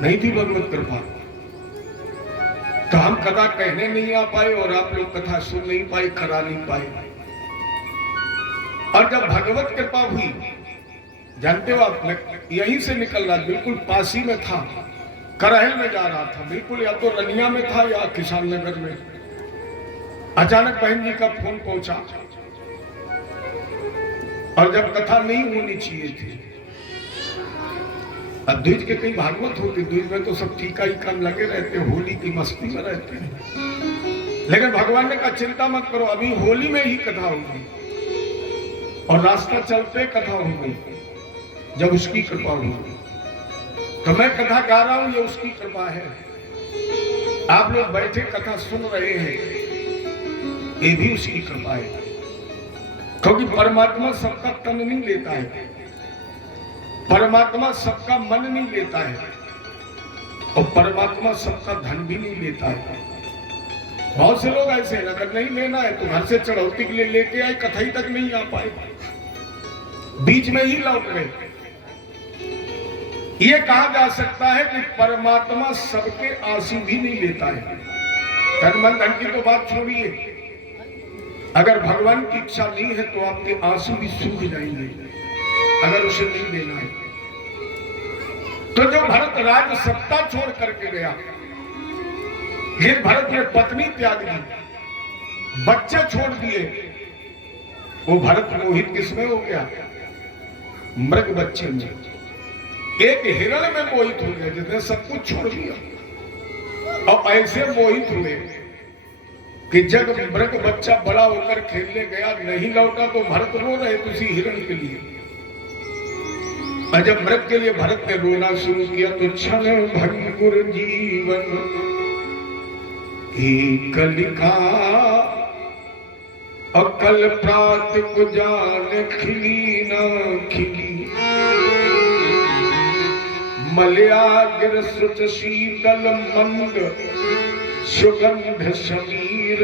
नहीं थी भगवत कृपा, तो हम कथा कहने नहीं आ पाए और आप लोग कथा सुन नहीं पाए, करा नहीं पाए। और जब भगवत कृपा हुई, जानते हो आप, मैं यहीं से निकल रहा, बिल्कुल पास ही में था, करहल में जा रहा था, बिल्कुल या तो रनिया में था या किसान नगर में। अचानक बहन जी का फोन पहुंचा, और जब कथा नहीं होनी चाहिए थी, अब द्विज के कई भागवत होते, द्विज में तो सब टीका ही काम लगे रहते, होली की मस्ती में रहते हैं। लेकिन भगवान ने कहा चिंता मत करो, अभी होली में ही कथा होगी, और रास्ता चलते कथा होगी, जब उसकी कृपा होगी। तो मैं कथा गा रहा हूं, ये उसकी कृपा है। आप लोग बैठे कथा सुन रहे हैं, ये भी उसकी कृपा है। क्योंकि परमात्मा सबका तन नहीं लेता है, परमात्मा सबका मन नहीं लेता है, और परमात्मा सबका धन भी नहीं लेता है। बहुत से लोग ऐसे हैं, अगर नहीं लेना है तो घर से चढ़ौती के लिए लेके आए, कथाई तक नहीं आ पाए, बीच में ही लौट गए। ये कहा जा सकता है कि परमात्मा सबके आंसू भी नहीं लेता है। तन मन धन की तो बात छोड़िए, अगर भगवान की इच्छा नहीं है तो आपके आंसू भी सूख जाएंगे, अगर उसे नहीं लेना है। तो जो भरत राज सत्ता छोड़ करके गया, ये भरत ने पत्नी त्याग दी, बच्चे छोड़ दिए, वो भरत मोहित किसमें हो गया? मृग बच्चे में, एक हिरण में मोहित हो गया, जिसने सब कुछ छोड़ दिया। और ऐसे मोहित हुए कि जब मृग बच्चा बड़ा होकर खेलने गया, नहीं लौटा, तो भरत रो रहे उसी हिरण के लिए। और जब मृग के लिए भरत ने रोना शुरू किया, तो क्षण भंगुर जीवन की कलिका, और कल प्रात को जान खिली न खिली, मलयाग्र सुच शीतल मंद सुगंध समीर,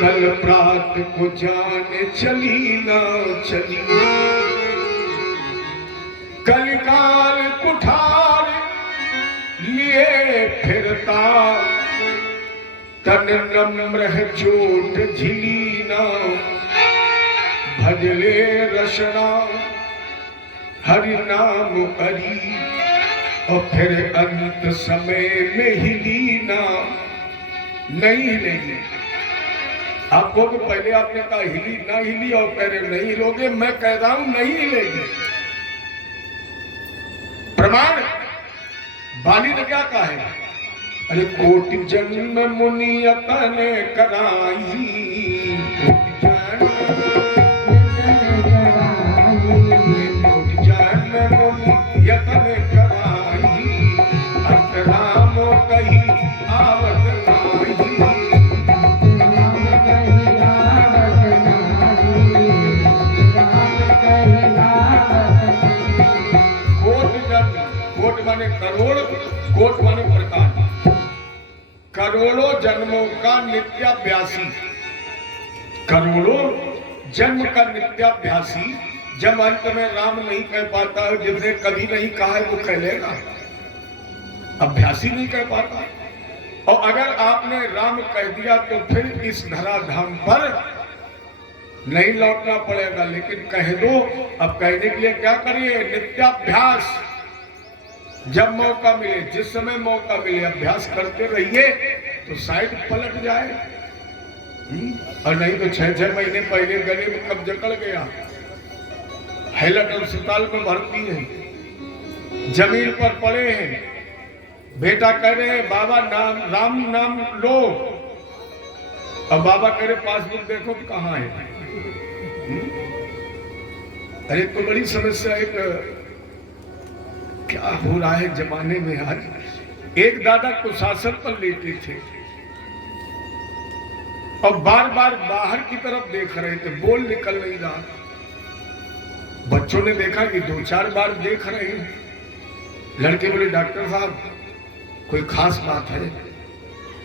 कल प्रात को जाने चली ना चली, कलिकाल कुठार लिए फिरता, तन नम्र है चोट झिली ना, भजले रशना हरि नाम हरि, और फिर अंत समय में हिली ना नहीं हिलेगी। आपको कि पहले आपने कहा हिली ना हिली और पहले नहीं हिलोगे, मैं कह रहा हूं नहीं हिलेगी। प्रमाण बाली ने क्या कहा है? अरे कोटि जन्म मुनियतन कराई, कोटि जन्म मुनियतन कराई, अंत राम कही आवत नाई, कोट माने करोड़, कोट माने प्रकार, करोड़ों जन्मों का नित्याभ्यासी, करोड़ों जन्म का नित्याभ्यासी जब अंत में राम नहीं कह पाता है, जिसने कभी नहीं कहा है वो कह लेगा, अभ्यासी नहीं कह पाता। और अगर आपने राम कह दिया तो फिर इस धराधाम पर नहीं लौटना पड़ेगा, लेकिन कह दो। अब कहने के लिए क्या करिए? नित्याभ्यास। जब मौका मिले, जिस समय मौका मिले अभ्यास करते रहिए तो शायद पलट जाए। और नहीं तो 6-6 महीने पहले गले में कब जकड़ गया, हैलट अस्पताल में भर्ती है, जमीन पर पड़े हैं, बेटा कह रहे हैं बाबा नाम राम नाम लो, और बाबा कह रहे पासबुक देखो कहाँ है। अरे तो बड़ी समस्या एक क्या हो रहा है जमाने में आज। एक दादा कुशासन पर लेटे थे और बार बार बाहर की तरफ देख रहे थे, बोल निकल नहीं रहा। बच्चों ने देखा कि 2-4 बार देख रहे हैं। लड़के बोले डॉक्टर साहब कोई खास बात है,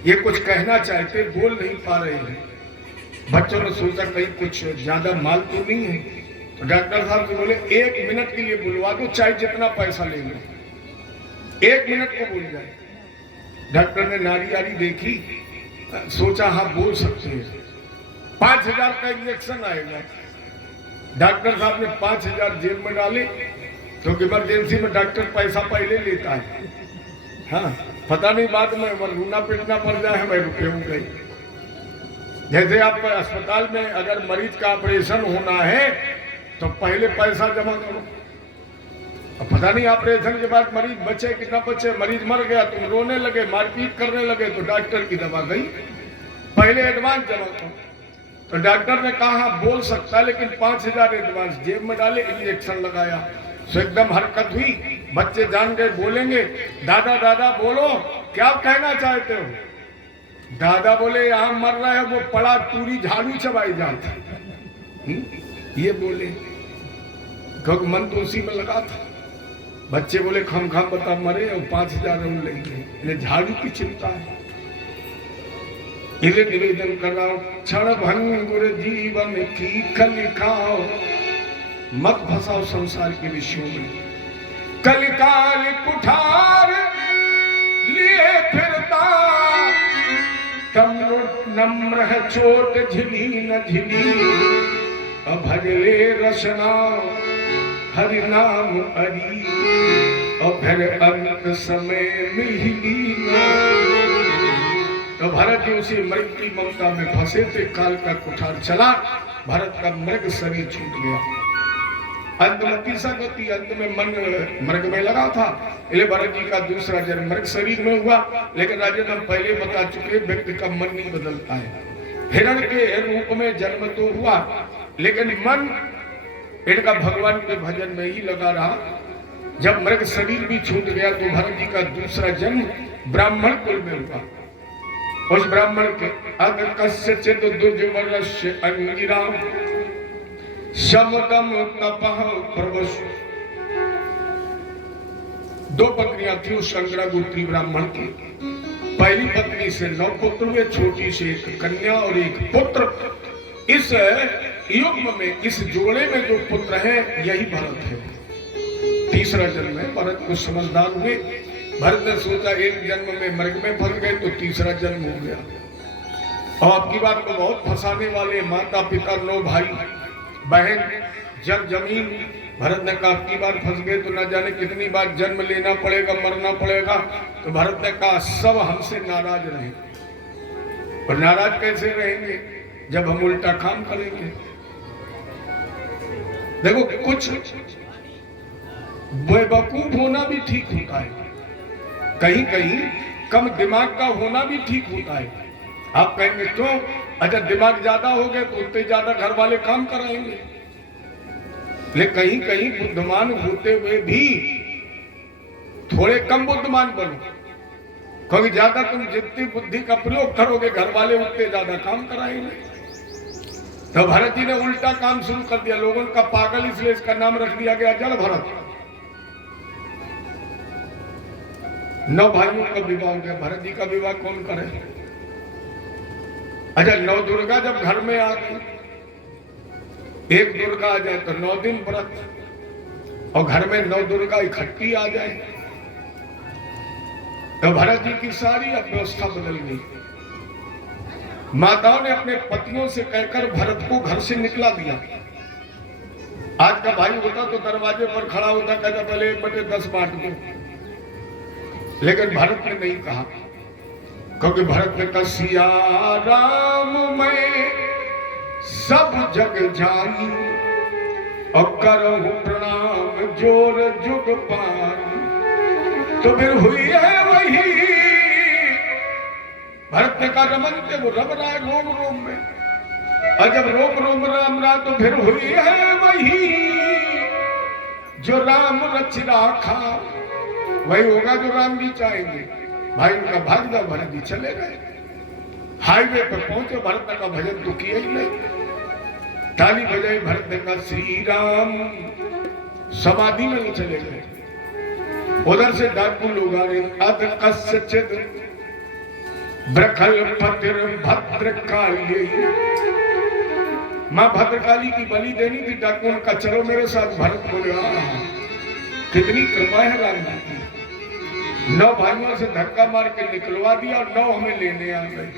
ये कुछ कहना चाहते बोल नहीं पा रहे हैं। बच्चों ने सोचा कहीं कुछ ज्यादा माल तो नहीं है, तो डॉक्टर साहब से बोले 1 मिनट के लिए बुलवा दो, चाहे जितना पैसा ले लो, 1 मिनट को बोल जाए। डॉक्टर ने नारी आरी देखी, सोचा हाँ बोल सकते हैं। 5000 का इंजेक्शन आएगा। डॉक्टर साहब ने 5000 जेब में डाले, क्योंकि इमरजेंसी में डॉक्टर पैसा पहले लेता है। हाँ, पता नहीं बाद में रोना पीटना पड़ जाए, मैं रुपये हो गई। जैसे आप अस्पताल में अगर मरीज का ऑपरेशन होना है तो पहले पैसा जमा करो। अब पता नहीं ऑपरेशन के बाद मरीज बचे कितना बचे, मरीज मर गया तुम रोने लगे, मारपीट करने लगे, तो डॉक्टर की दवा गई, पहले एडवांस जमा करो। तो डॉक्टर ने कहा बोल सकता है, लेकिन 5000 एडवांस जेब में डाले, इंजेक्शन लगाया, तो एकदम हरकत हुई। बच्चे जान गए बोलेंगे दादा दादा बोलो क्या कहना चाहते हो। दादा बोले यहाँ मर रहा है वो पड़ा पूरी झाड़ू चबाई जाती। ये बोले क्योंकि मन तो उसी में लगा था। बच्चे बोले खम खम बता मरे और 5000 और लेंगे, इन्हें झाड़ू की चिंता है। इन्हें निवेदन कर रहा हूं, क्षण भंगुर जीवन की कलिकाओ, मत फंसाओ संसार के विषयों में। कलिकाल कुठार लिए फिरता, तम नम्र है चोट झिली न झिली, भजले रसना हरि नाम हरि, और फिर अंत समय मिली ना। तो भरत जी उसी मृग की ममता में फंसे थे, काल का कुठार चला, भरत का मृग शरीर छूट गया। अंत में तीसरा गति, अंत में मन मृग में लगा था, इसलिए भरत जी का दूसरा जन्म मृग शरीर में हुआ। लेकिन राजन हम पहले बता चुके, व्यक्ति का मन नहीं बदलता है। हिरण के रूप में जन्म तो हुआ, लेकिन मन इनका भगवान के भजन में ही लगा रहा। जब मृग शरीर भी छूट गया तो भरत जी का दूसरा जन्म ब्राह्मण कुल में हुआ। उस ब्राह्मण के अग कस्यचित् दुर्जवरस्य अंगिरा शमदम तपः प्रवसु। 2 पत्नियां थी उस अंगिरा गोत्री ब्राह्मण की। पहली पत्नी से 9 पुत्र हुए, छोटी से एक कन्या और एक पुत्र। इस युग्म में, इस जोड़े में जो पुत्र है यही भरत है। तीसरा जन्म है। भरत को समझदार हुए। भरत ने सोचा एक जन्म में मृग में फंस गए तो तीसरा जन्म हो गया। और आपकी बात को बहुत फंसाने वाले माता पिता 9 भाई बहन जब जमीन। भरत ने कहा आपकी बार फंस गए तो न जाने कितनी बार जन्म लेना पड़ेगा, मरना पड़ेगा। तो भरत ने कहा सब हमसे नाराज रहे। और नाराज कैसे रहेंगे जब हम उल्टा काम करेंगे। देखो कुछ बेवकूफ होना भी ठीक होता है, कहीं कहीं कम दिमाग का होना भी ठीक होता है। आप कहेंगे क्यों? अच्छा दिमाग ज्यादा हो गए तो उतने ज्यादा घर वाले काम कराएंगे। लेकिन कहीं कहीं बुद्धिमान होते हुए भी थोड़े कम बुद्धिमान बनो, क्योंकि ज्यादा तुम जितनी बुद्धि का प्रयोग करोगे घर वाले उतने ज्यादा काम कराएंगे। तो भरत जी ने उल्टा काम शुरू कर दिया। लोगों का पागल इसलिए इसका नाम रख दिया गया जड़ भरत। 9 भाइयों का विवाह हो गया। भरत जी का विवाह कौन करे? अच्छा 9 दुर्गा जब घर में आ गई, एक दुर्गा आ जाए तो 9 दिन व्रत, और घर में 9 दुर्गा इकट्ठी आ जाए तो भरत जी की सारी अव्यवस्था बदल गई। माताओं ने अपने पतियों से कहकर भरत को घर से निकला दिया। आज का भाई होता तो दरवाजे पर खड़ा होता, कहता पहले 1/10 बांट दो। लेकिन भरत ने नहीं कहा, क्योंकि भरत ने कहा सिया राम मैं सब जग जानी और करहु प्रणाम जोर जुग पानी। तो फिर हुई है वही। भरत ने कहा रमनते, वो रम रहा है रोम रोम में, और जब रोम रोम रम रहा तो फिर हुई है वही। जो राम रच राखा वही होगा जो राम जी चाहेंगे। भाई उनका भाग जाओ, भरत जी चले गए। हाईवे पर पहुंचे, भरत का भजन तो किया ही नहीं। ताली बजाई, भरत ने कहा श्री राम। समाधि में नहीं चले गए। उधर से डाकू लोग आ रहे। अध कस्यचिद ब्रखल पतिर भद्रकाली। मां भद्रकाली की बलि देनी थी। डाकू ने कहा चलो मेरे साथ। भरत बोले कितनी कृपा है राम जी की। 9 भाइयों से धक्का मार के निकलवा दिया और 9 हमें लेने आ गए।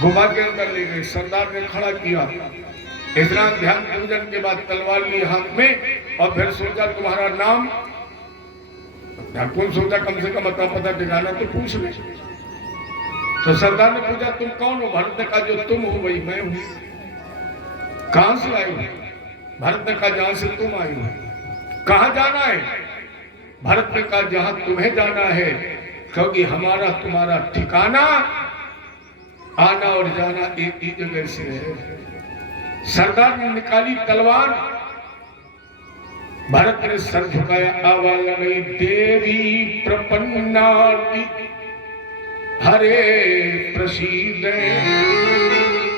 घुमा के अंदर ले गए। सरदार ने खड़ा किया। इतना ध्यान पूजन के बाद तलवार ली हाथ में और फिर सोचा तुम्हारा नाम। कौन सोचा कम से कम अता पता ठिकाना तो पूछ ले। तो सरदार ने पूछा तुम कौन हो? भरत ने कहा जो तुम हो वही मैं हूं। कहां से आए हो? भरत ने कहा जहां से तुम आए हो। कहां जाना है? भरत ने कहा जहां तुम्हें जाना है, क्योंकि हमारा तुम्हारा ठिकाना आना और जाना एक ही जगह से है। सरदार ने निकाली तलवार। भरत ने सर झुकाया। आवालमयी देवी प्रपन्नाति हरे प्रसीद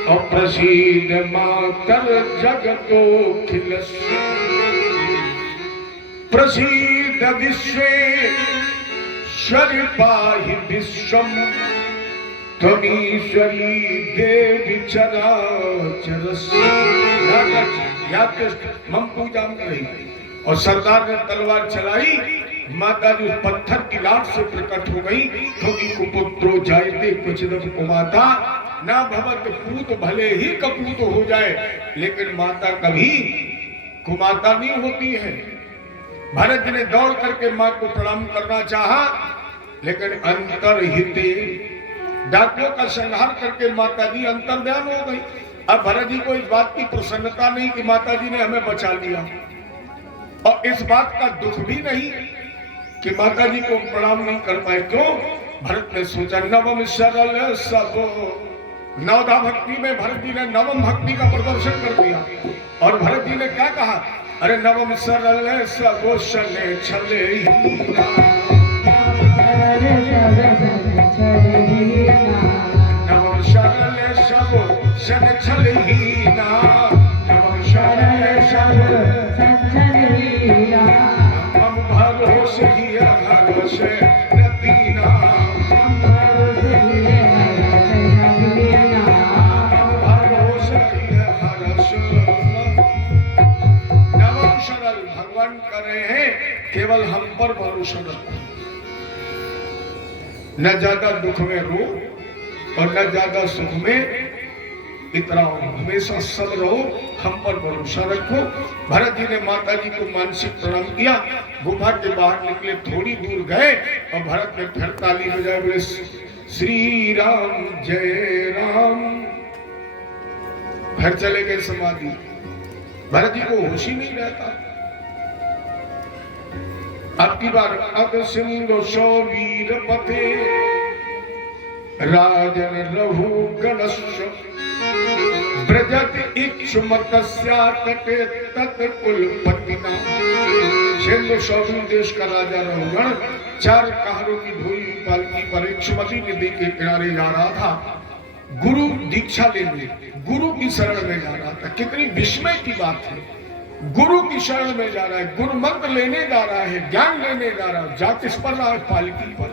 और प्रसीद मातर जगतो खिलस्य प्रसीद विश्वेश्वरि पाहि विश्वम त्वमीश्वरी देवी चराचरस्य। मम पूजा कर रही। और सरदार ने तलवार चलाई। माता जी उस पत्थर की लाट से प्रकट हो गई। क्योंकि कुपुत्रो जायते क्वचिदपि कुमाता ना भवत पूत, भले ही कपूत हो जाए लेकिन माता कभी कुमाता नहीं होती है। भरत जी ने दौड़ करके मां को प्रणाम करना चाहा, लेकिन अंतर्हिते डाकुओं का संहार करके माता जी अंतर्ध्यान हो गई। अब भरत जी को इस बात की प्रसन्नता नहीं कि माता जी ने हमें बचा लिया, और इस बात का दुख भी नहीं कि माता जी को प्रणाम नहीं कर पाए। क्यों? भरत ने सोचा नवम सरल सब। नवदा भक्ति में भरत जी ने नवम भक्ति का प्रदर्शन कर दिया। और भरत जी ने क्या कहा? अरे नवम सरल सब शने छले नवम सरल सब शन छलहीना। नवम सरल सब मम भरोस ही भरोस नदीना। केवल हम पर भरोसा रखो, न ज्यादा दुख में रो और न ज्यादा सुख में इतराओ, हमेशा सब रहो, हम पर भरोसा रखो। भरत जी ने माता जी को मानसिक प्रणाम किया, गुफा के बाहर निकले, थोड़ी दूर गए और भरत ने फिर ताली बजाए, बोले श्री राम जय राम। फिर चले गए समाधि। भरत जी को होश ही नहीं रहता। अब की बार अग सिंह सौ वीर पथे राजन रघु गणश ब्रजत इक्षुमतस्या तटे तत् कुलपतिना। सिंधु सौवीर देश का राजा रघुगण 4 कहारों की धोई पालकी पर इक्षुमती नदी के किनारे जा रहा था, गुरु दीक्षा लेने, गुरु की शरण में जा रहा था। कितनी विस्मय की बात है, गुरु की शरण में जा रहा है, गुरु मंत्र लेने जा रहा है, ज्ञान लेने जा रहा है, जा किस पर रहा है? पालकी पर।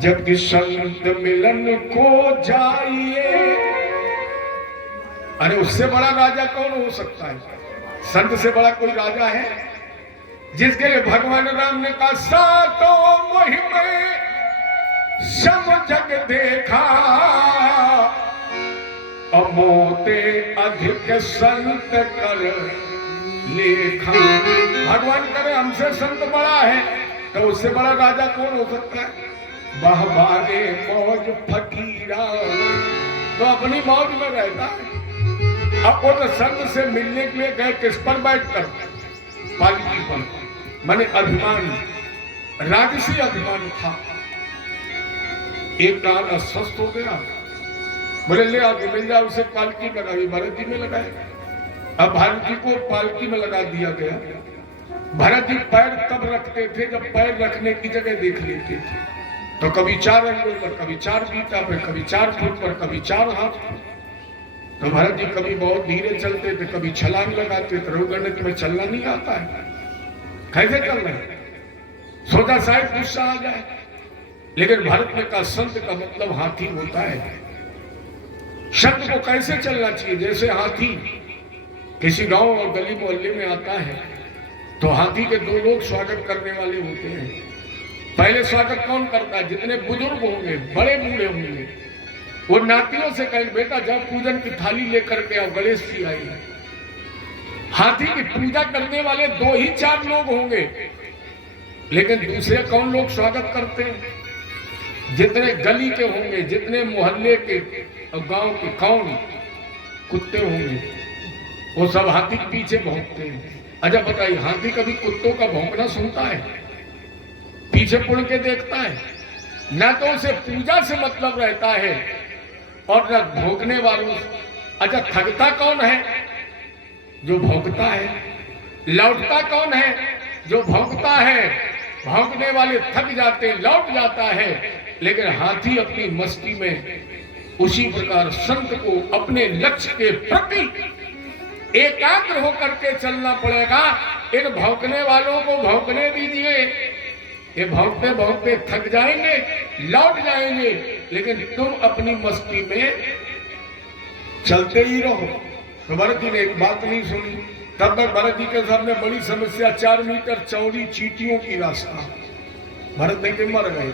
जबकि संत मिलन को जाइए, अरे उससे बड़ा राजा कौन हो सकता है? संत से बड़ा कोई राजा है? जिसके लिए भगवान राम ने कहा सातों महिमा सम जग देखा, अमोते अधिक संत कर लेखा। भगवान करे हमसे संत बड़ा है तो उससे बड़ा राजा कौन हो सकता है? बहबारे मौज फकीरा, तो अपनी मौज में रहता है। अब वो तो संत से मिलने के लिए गए, किस पर बैठकर? पालकी पर। माने अभिमान, राजसी अभिमान था। एक काल अस्वस्थ हो गया, बोले ले आगे मिल जाओ, उसे पालकी लगाई, भरत जी में लगाए। अब भरत जी को पालकी में लगा दिया गया। भरत जी पैर तब रखते थे जब पैर रखने की जगह देख लेते थे, तो कभी 4 अंगुल पर, कभी 4 बीटा पर, कभी 4 फुट पर, कभी 4 हाथ पर। तो भरत जी कभी बहुत धीरे चलते थे, कभी छलांग लगाते थे। रघुगण ने तुम्हें चलना नहीं आता है, कैसे चल रहे? सोचा शायद गुस्सा आ जाए, लेकिन भरत ने कहा संत का मतलब हाथी होता है। संत को कैसे चलना चाहिए? जैसे हाथी किसी गांव और गली मोहल्ले में आता है तो हाथी के 2 लोग स्वागत करने वाले होते हैं। पहले स्वागत कौन करता है? जितने बुजुर्ग होंगे, बड़े बूढ़े होंगे, वो नातियों से कहें बेटा जाओ पूजन की थाली लेकर के आओ, गणेश जी आई है। हाथी की पूजा करने वाले 2 ही 4 लोग होंगे, लेकिन दूसरे कौन लोग स्वागत करते हैं? जितने गली के होंगे, जितने मोहल्ले के और गांव के कौन कुत्ते होंगे, वो सब हाथी के पीछे भौंकते हैं। अच्छा बताइए, हाथी कभी कुत्तों का भौंकना सुनता है? पीछे मुड़ के देखता है? ना तो उसे पूजा से मतलब रहता है और न भौंकने वालों। अच्छा थकता कौन है? जो भौंकता है। लौटता कौन है? जो भौंकता है। भौंकने वाले थक जाते, लौट जाता है। लेकिन हाथी अपनी मस्ती में उसी प्रकार संत को अपने लक्ष्य के प्रति एकाग्र होकर के चलना पड़ेगा। इन भौंकने वालों को भौंकने दीजिए, ये भौंकते भौंकते थक जाएंगे, लौट जाएंगे, लेकिन तुम अपनी मस्ती में चलते ही रहो। तो भरत जी ने एक बात नहीं सुनी। तब तक भरत जी के सामने बड़ी समस्या, 4 मीटर चौड़ी चींटियों की रास्ता। भरत जी के मर गए,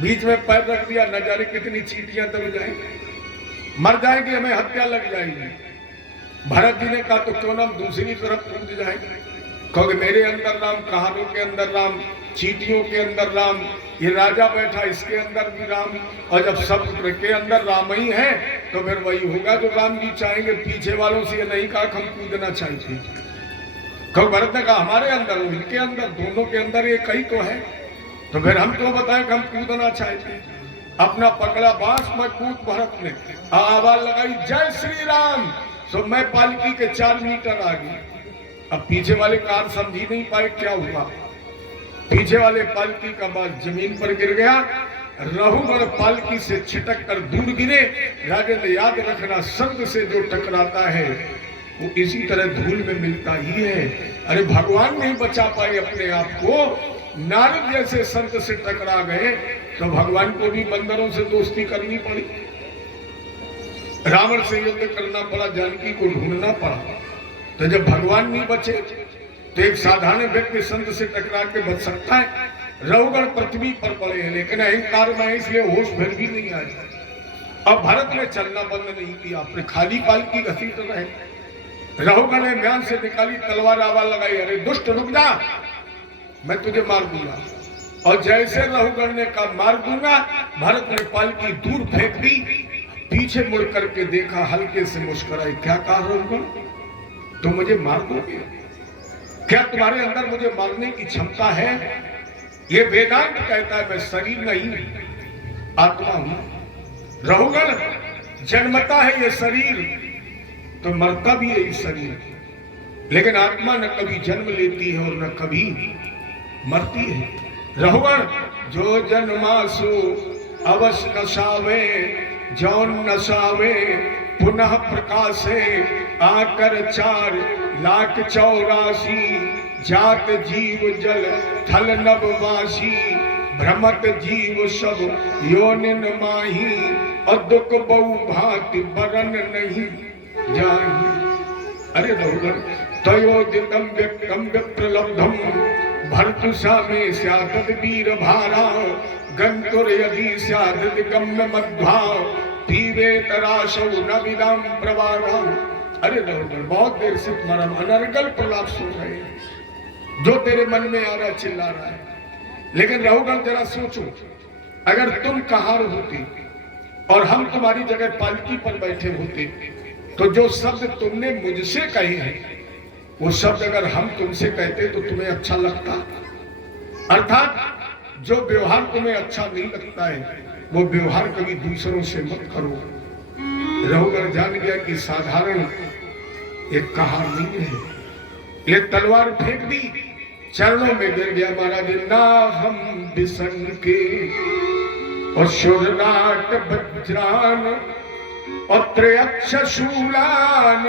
बीच में पैर रख दिया, न जाने कितनी चींटियां दब जाएंगी, मर जाएंगी, हमें हत्या लग जाएगी। भरत जी ने कहा तो क्यों ना दूसरी तरफ कूद जाए, क्योंकि मेरे अंदर राम, कहारों के अंदर राम, चींटियों के अंदर राम, ये राजा बैठा इसके अंदर भी राम, और जब सब के अंदर राम ही है तो फिर वही होगा जो राम जी चाहेंगे। पीछे वालों से ये नहीं कहा हम कूदना चाहिए, क्योंकि भरत ने कहा हमारे अंदर, इनके अंदर, दोनों के अंदर एक ही तो है, तो फिर हम क्यों बताएं कि हम कूदना चाहते। अपना पकड़ा बांस, मजबूत भरत ने आवाज लगाई जय श्री राम। तो मैं पालकी के 4 मीटर आ गई। अब पीछे वाले कार समझी नहीं पाए क्या हुआ। पीछे वाले पालकी का बाल जमीन पर गिर गया, रघुगण पालकी से छिटक कर दूर गिरे। राजेंद्र याद रखना, संत से जो टकराता है वो इसी तरह धूल में मिलता ही है। अरे भगवान नहीं बचा पाए अपने आप को, नारद जैसे संत से टकरा गए तो भगवान को भी बंदरों से दोस्ती करनी पड़ी, रावण से युद्ध करना पड़ा, जानकी को ढूंढना पड़ा। तो जब भगवान नहीं बचे तो एक साधारण व्यक्ति संत से टकरा के बच सकता है। रहुगण पृथ्वी पर पड़े हैं लेकिन अहंकार में है, इसलिए होश भर भी नहीं आए। अब भरत ने चलना बंद नहीं किया, अपने खाली पालकी घसीट रहे। रहुगण ने म्यान से निकाली तलवार, आवाज लगाई, अरे दुष्ट रुक जा, मैं तुझे मार दूंगा। और जैसे रहुगण ने कहा मार दूंगा, भरत ने पालकी दूर फेंक दी, पीछे मुड़ करके देखा, हल्के से मुस्कुराए। क्या कहा रहुगण, तुम मुझे मार दोगे? क्या तुम्हारे अंदर मुझे मारने की क्षमता है? ये वेदांत कहता है मैं शरीर नहीं आत्मा हूं। रहुगण जन्मता है ये शरीर, तो मरता भी है ये शरीर, लेकिन आत्मा न कभी जन्म लेती है और न कभी मरती है। रहुगण जो जन्मासु अवश्य नशावे, जौन नशावे पुनः प्रकाशे, आकर 4,84,000 जात जीव जल थल नभवासी, भ्रमत जीव सब योनिन माही, और दुख बहु भांति बरन नहीं जाही। अरे रहुगण तयोदितम व्यक्तम विप्रलब्धम, भर्तुषा में स्यादत वीर भारा, गंतुर यदि स्यादत गम्य मध्वा, पीवे तराशौ न विदाम प्रवारा। अरे रहुगण बहुत देर से तुम्हारा अनर्गल प्रलाप सुन रहे हैं, जो तेरे मन में आ रहा चिल्ला रहा है। लेकिन रहुगण जरा सोचो, अगर तुम कहार होते और हम तुम्हारी जगह पालकी पर बैठे होते, तो जो शब्द तुमने मुझसे कहे हैं वो शब्द अगर हम तुमसे कहते तो तुम्हें अच्छा लगता? अर्थात जो व्यवहार तुम्हें अच्छा नहीं लगता है वो व्यवहार कभी दूसरों से मत करो। रहुगण जान गया कि साधारण एक कहार नहीं है। ये तलवार फेंक दी, चरणों में गिर गया। महाराज ना हम बिसन के और शुरनाट वज्रान और त्रयक्ष शूलान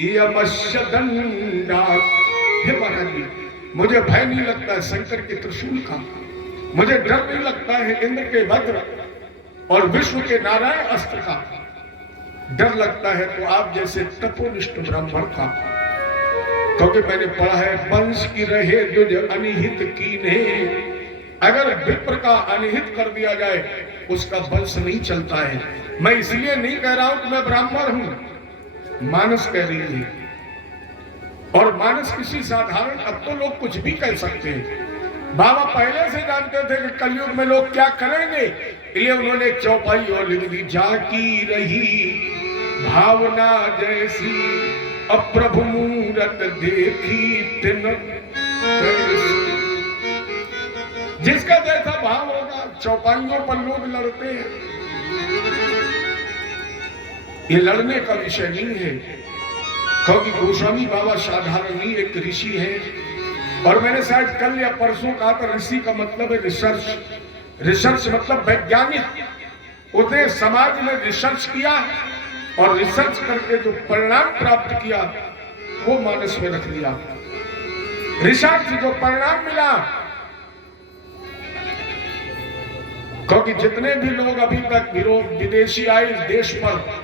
यमस्य दंडा। हे महाराज जी, मुझे भय नहीं लगता है शंकर के त्रिशूल का, मुझे डर नहीं लगता है इंद्र के वज्र और विश्व के नारायण अस्त्र का। डर लगता है तो आप जैसे तपोनिष्ठ ब्राह्मण का, क्योंकि मैंने पढ़ा है वंश की रहे दुज अनिहित कीन्हे। अगर विप्र का अनिहित कर दिया जाए उसका वंश नहीं चलता है। मैं इसलिए नहीं कह रहा हूं कि मैं ब्राह्मण हूं, मानस कह रही है, और मानस किसी साधारण, अब तो लोग कुछ भी कह सकते हैं। बाबा पहले से जानते थे कि कलयुग में लोग क्या करेंगे, इसलिए उन्होंने एक चौपाई और लिख दी, जाकी रही भावना जैसी अप्रभु मूरत देखी तिन। जिसका जैसा भाव होगा, चौपाइयों पर लोग लड़ते हैं, ये लड़ने का विषय नहीं है, क्योंकि गोस्वामी बाबा साधारण नहीं एक ऋषि है। और मैंने शायद कल या परसों कहा था ऋषि का मतलब है रिसर्च। रिसर्च मतलब वैज्ञानिक। उसने समाज में रिसर्च किया और रिसर्च करके जो परिणाम प्राप्त किया वो मानस में रख लिया। रिसर्च जो परिणाम मिला, क्योंकि जितने भी लोग अभी तक विदेशी आए इस देश पर,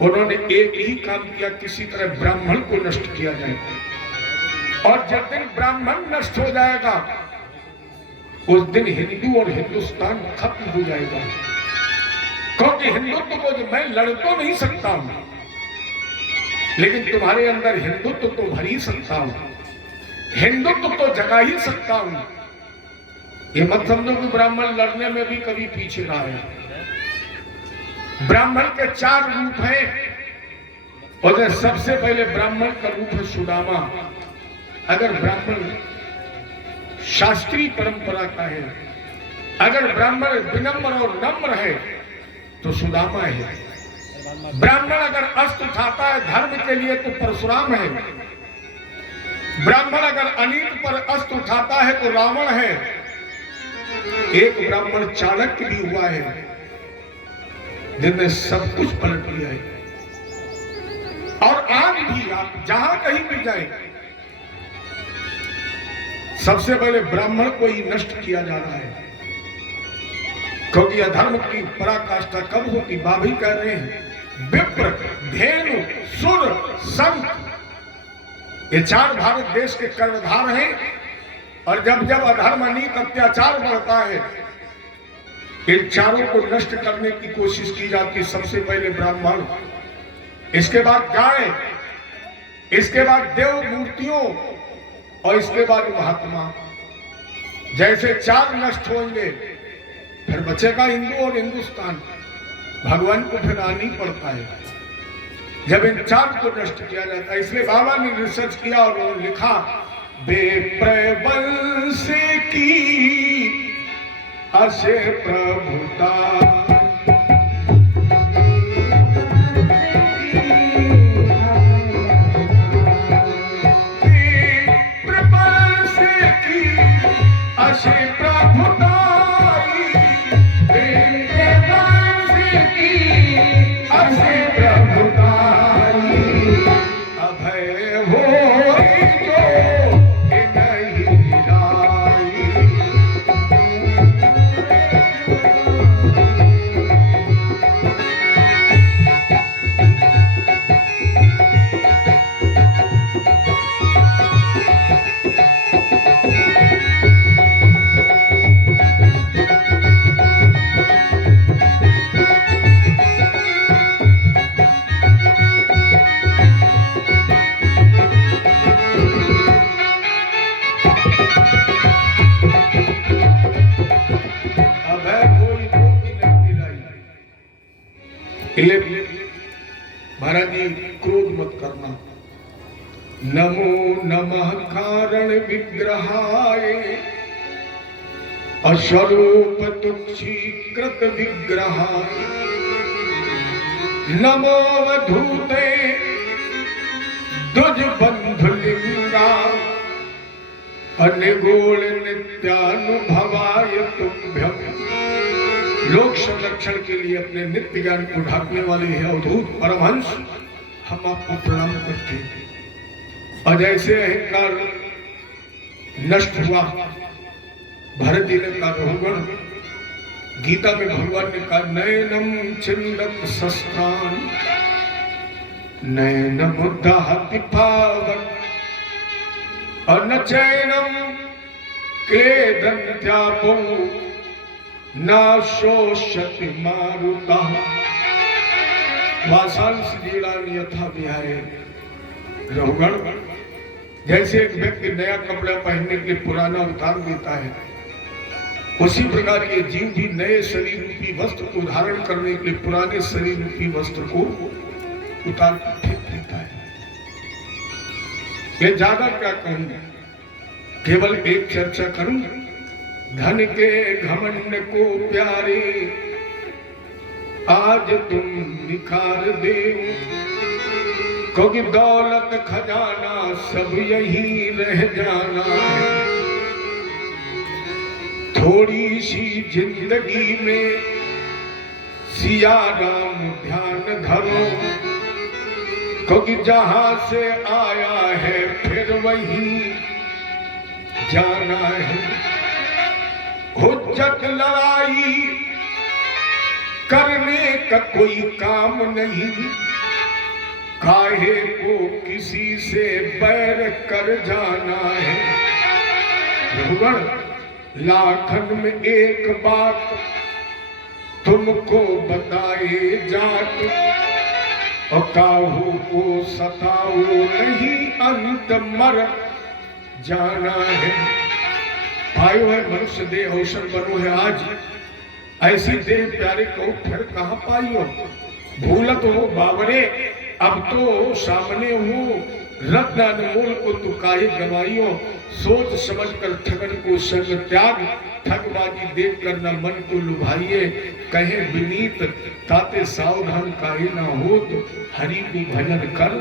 उन्होंने एक ही काम किया, किसी तरह ब्राह्मण को नष्ट किया जाए। और जब दिन ब्राह्मण नष्ट हो जाएगा उस दिन हिंदू और हिंदुस्तान खत्म हो जाएगा। क्योंकि हिंदुत्व को मैं लड़ तो नहीं सकता हूं, लेकिन तुम्हारे अंदर हिंदुत्व तो भर ही सकता हूं, हिंदुत्व तो जगा ही सकता हूं। ये मत समझो कि ब्राह्मण लड़ने में भी कभी पीछे ना है। ब्राह्मण के 4 रूप हैं, और सबसे पहले ब्राह्मण का रूप है सुदामा। अगर ब्राह्मण शास्त्रीय परंपरा का है, अगर ब्राह्मण विनम्र और नम्र है तो सुदामा है। ब्राह्मण अगर अस्त्र उठाता है धर्म के लिए तो परशुराम है। ब्राह्मण अगर अनीत पर अस्त्र उठाता है तो रावण है। एक ब्राह्मण चाणक्य भी हुआ है जिसने सब कुछ पलट लिया है। और आज भी आप जहां कहीं भी जाए, सबसे पहले ब्राह्मण को ही नष्ट किया जा रहा है, क्योंकि अधर्म की पराकाष्ठा कब होती? बाबी कह रहे हैं विप्र, धेनु, सुर, संत, ये चार भारत देश के कर्णधार हैं और जब जब अधर्म अनीत अत्याचार बढ़ता है इन चारों को नष्ट करने की कोशिश की जाती। सबसे पहले ब्राह्मण, इसके बाद गाय, इसके बाद देव मूर्तियों और इसके बाद महात्मा। जैसे चार नष्ट होंगे फिर बचेगा हिंदू और हिंदुस्तान। भगवान को फिर आना ही पड़ता है जब इन चार को नष्ट किया जाता है। इसलिए बाबा ने रिसर्च किया और उन्होंने लिखा, बेप्रबल से की असे प्रभुता, बेप्रबल से की असे प्रभुताई, बेप्रबल से की असे प्रभुताई, अभय हो जो नहीं गिराई। महाराज जी क्रोध मत करना। नमो नमः कारण विग्रहाय अस्वरूप तुक्षीकृत विग्रहाय, नमो वधूते दुज बंधुलिंगा अनिगोल नित्यानुभवाय तुभ्यम। लोक संरक्षण के लिए अपने नित्य ज्ञान को ढाकने वाले हैं अवधूत परमहंस, हम आपको प्रणाम करते हैं। और जैसे अहंकार नष्ट हुआ, भरत जी ने कहा रघुगण, गीता में भगवान ने कहा नयनम चिंदत शस्त्रान नयनम उद्दाहति पावन और न चैनम क्लेदन्त्यापो ना शोषति मारुता। वासांस जीलान यथा विहाय। रघुगण, जैसे एक व्यक्ति नया कपड़ा पहनने के लिए पुराना उतार देता है, उसी प्रकार ये जीव भी नए शरीर रूपी वस्त्र को धारण करने के लिए पुराने शरीर रूपी वस्त्र को उतार फेंक देता है। मैं ज्यादा क्या कहूंगा, केवल एक चर्चा करूं। धन के घमंड को प्यारे आज तुम निखार दे, क्योंकि दौलत खजाना सब यही रह जाना है। थोड़ी सी जिंदगी में सिया राम ध्यान धरो, क्योंकि जहां से आया है फिर वही जाना है। हुज्जत लड़ाई करने का कोई काम नहीं, काहे को किसी से बैर कर जाना है। रघुगण, लाखन में एक बात तुमको बताए जात, और काहू को सताओ नहीं अंत मर जाना है। आयो है मनुष्य देह अवसर बनो है आज, ऐसी देह प्यारे को फिर कहाँ पाइयो। भूलत हो बावरे अब तो सामने हो, रत्न अनमोल को तू काहे गवाइयो। सोच समझ कर ठगन को संग त्याग, ठगबाजी देख कर न मन को लुभाइए। कहे विनीत ताते सावधान काहे ना हो, तो हरि को भजन कर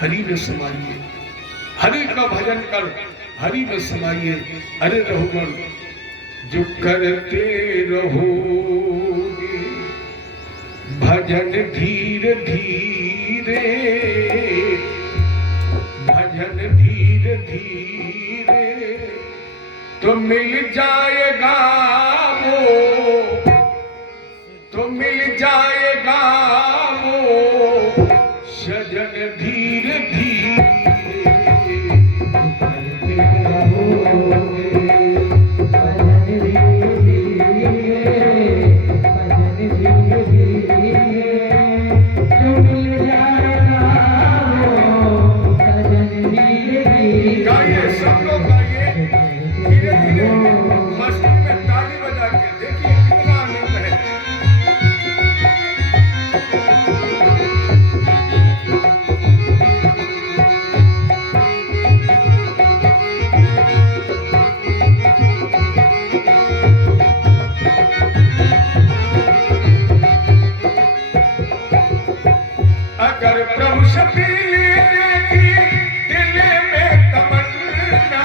हरि में समाइए। हरि का भजन कर हरि में समाइए। अरे रघुगण, जो करते रहोगे भजन धीरे धीरे, भजन धीरे धीरे, तो मिल जाएगा वो, तो मिल जाएगा वो सजन धीरे धीरे। अगर प्रभु से मिलने की दिल में तमन्ना,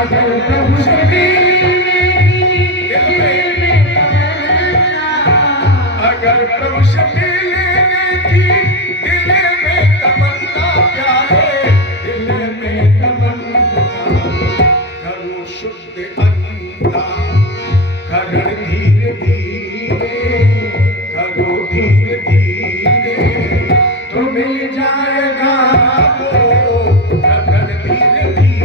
अगर प्रभु से मिलने की दिल में तमन्ना, अगर प्रभु से मिलने की दिल में तमन्ना, प्यारे दिल में तमन्ना, करो शुद्ध अंता करण धीरे धीरे, करो धीरे धीरे तो मिल जाएगा वो रतन धीरे धीरे।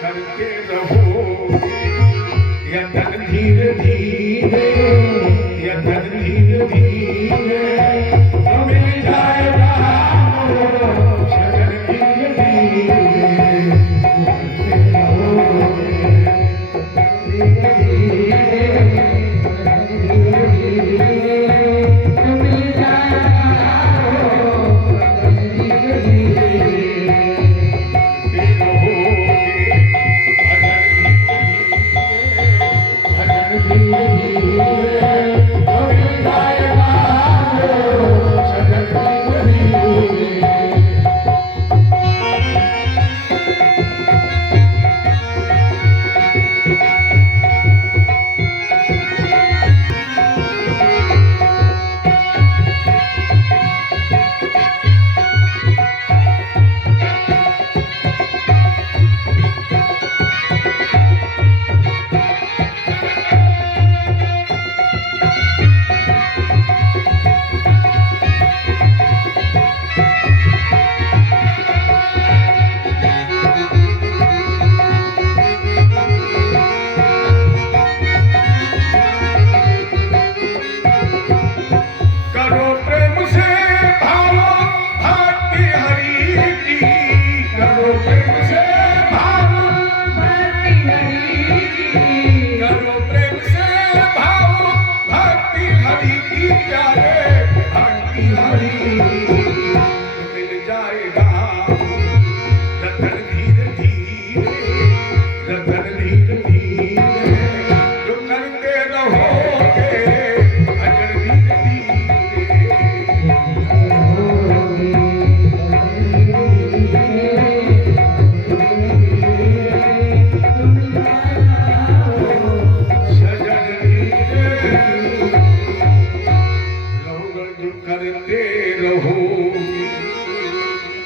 करते रहो यतन धीरे धीरे, यतन धीरे धीरे तो मिल जाएगा शरण धीरे धीरे।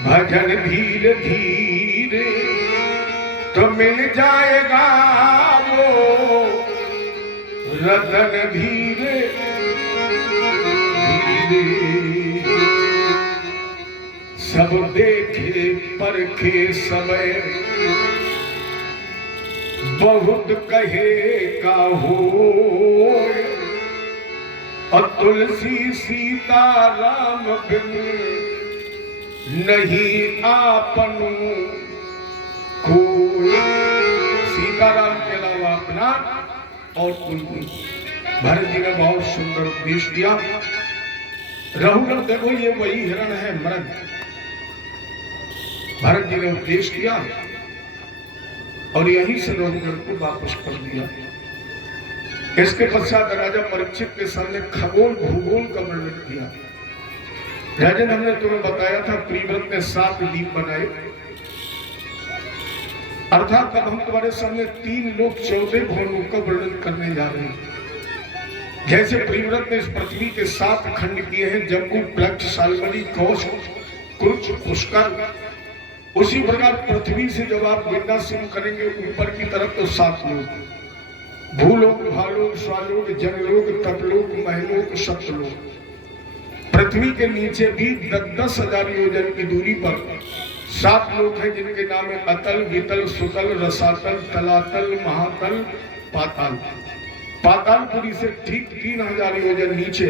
भजन धीरे धीरे तो मिल जाएगा वो रतन धीरे धीरे। सब देखे परखे समय बहुत कहे का हो, और तुलसी सीता राम बिन नहीं आपन कोई। सीताराम के अलावा अपना और कोई नहीं। भरत जी ने बहुत सुंदर उपदेश दिया। रघुवर देखो ये वही हिरण है मृग। भरत जी ने उपदेश किया और यहीं से रघुवर को वापस कर दिया। इसके पश्चात राजा परीक्षित के सामने खगोल भूगोल का वर्णन किया। राजन, हमने तुम्हें बताया था प्रियव्रत ने 7 दीप बनाए, अर्थात अब हम तुम्हारे सामने 3 लोक 14 भुवनों का वर्णन करने जा रहे हैं। जैसे प्रियव्रत ने इस पृथ्वी के 7 खंड किए हैं, जम्बू, प्लक्ष, शाल्मली, कौश, कुरुच, पुष्कर, उसी प्रकार पृथ्वी से जब आप गिनना शुरू करेंगे ऊपर की तरफ तो 7 लोक, भूलोक, भालोक, स्वालोक, जनलोक, तपलोक, महलोक, सप्तलोक। पृथ्वी के नीचे भी 10-10 हजार योजन की दूरी पर 7 लोक हैं, जिनके नाम है अतल, वितल, सुतल, रसातल, तलातल, महातल, पाताल। पातालपुरी से ठीक 3000 योजन नीचे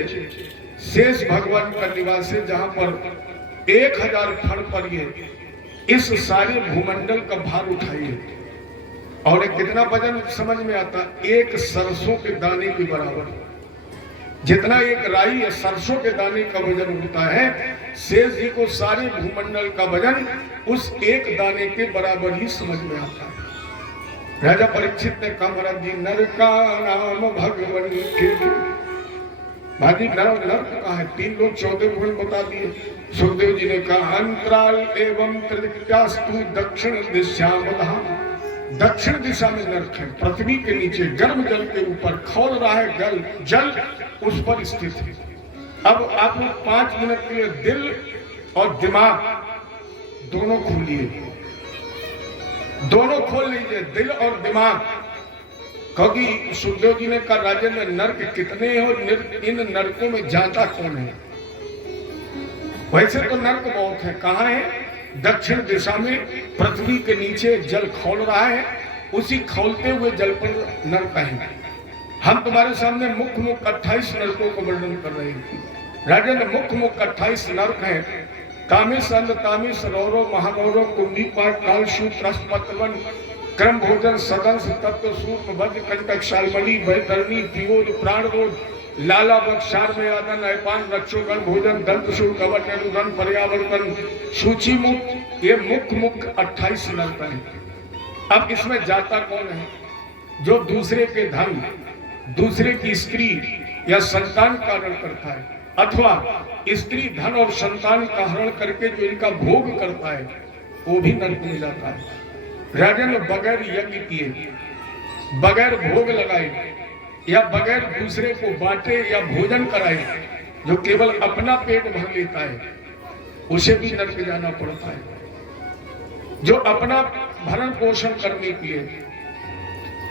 शेष भगवान का निवास है, जहां पर 1000 फण पर ये इस सारे भूमंडल का भार उठाइए। और कितना वजन समझ में आता, 1 सरसों के दाने के बराबर। जितना एक राई या सरसों के दाने का वजन होता है, शेष जी को सारे भूमंडल का वजन उस एक दाने के बराबर ही समझ में आता है। राजा परीक्षित ने कहा, महाराज जी, नर का नाम भगवान के भाजी नर कहा है, 3 लोग 14 भुवन बता दिए। सुखदेव जी ने कहा, अंतराल एवं त्रिदिक्यास्तु दक्षिण दिशाम। दक्षिण दिशा में नर्क है, पृथ्वी के नीचे गर्म जल के ऊपर खौल रहा है जल उस पर स्थित है। अब आप लोग 5 मिनट के लिए दिल और दिमाग दोनों खोलिए, दोनों खोल लीजिए, दिल और दिमाग। क्योंकि सुखदेव जी ने कहा, राजन में नर्क कितने हैं और इन नर्कों में जाता कौन है। वैसे तो नर्क बहुत है, कहाँ है? दक्षिण दिशा में पृथ्वी के नीचे जल खौल रहा है, उसी खौलते हुए जल पर नर्क है। हम तुम्हारे सामने मुख्य 28 नरकों को वर्णन कर रहे हैं। राजन, मुख्य 28 नरक हैं। तामिस, अंध तामिस, रौरव, महारौरव, कुंभीपाक, कालशूत्र, अस्पतवन, क्रम भोजन, सदंश, तत्व, सूर्य, वज्र, कंटक, शाल्मली, वैतरणी, पियोद, प्राणरोध, लाला, बक्षार में आदन, ऐपान, रक्षोगण, भोजन, दंतशूल, कवच, अनुगण, पर्यावर्तन, सूची मुक्त, ये मुख्य 28 नरक हैं। अब इसमें जाता कौन है? जो दूसरे के धन, दूसरे की स्त्री या संतान का हरण करता है, अथवा स्त्री, धन और संतान का हरण करके जो इनका भोग करता है, वो भी नरक में जाता है। राजन, बगैर यज्ञ किए, बगैर भोग लगाए या बगैर दूसरे को बांटे या भोजन कराए, जो केवल अपना पेट भर लेता है, उसे भी नरक जाना पड़ता है। जो अपना भरण पोषण करने के लिए,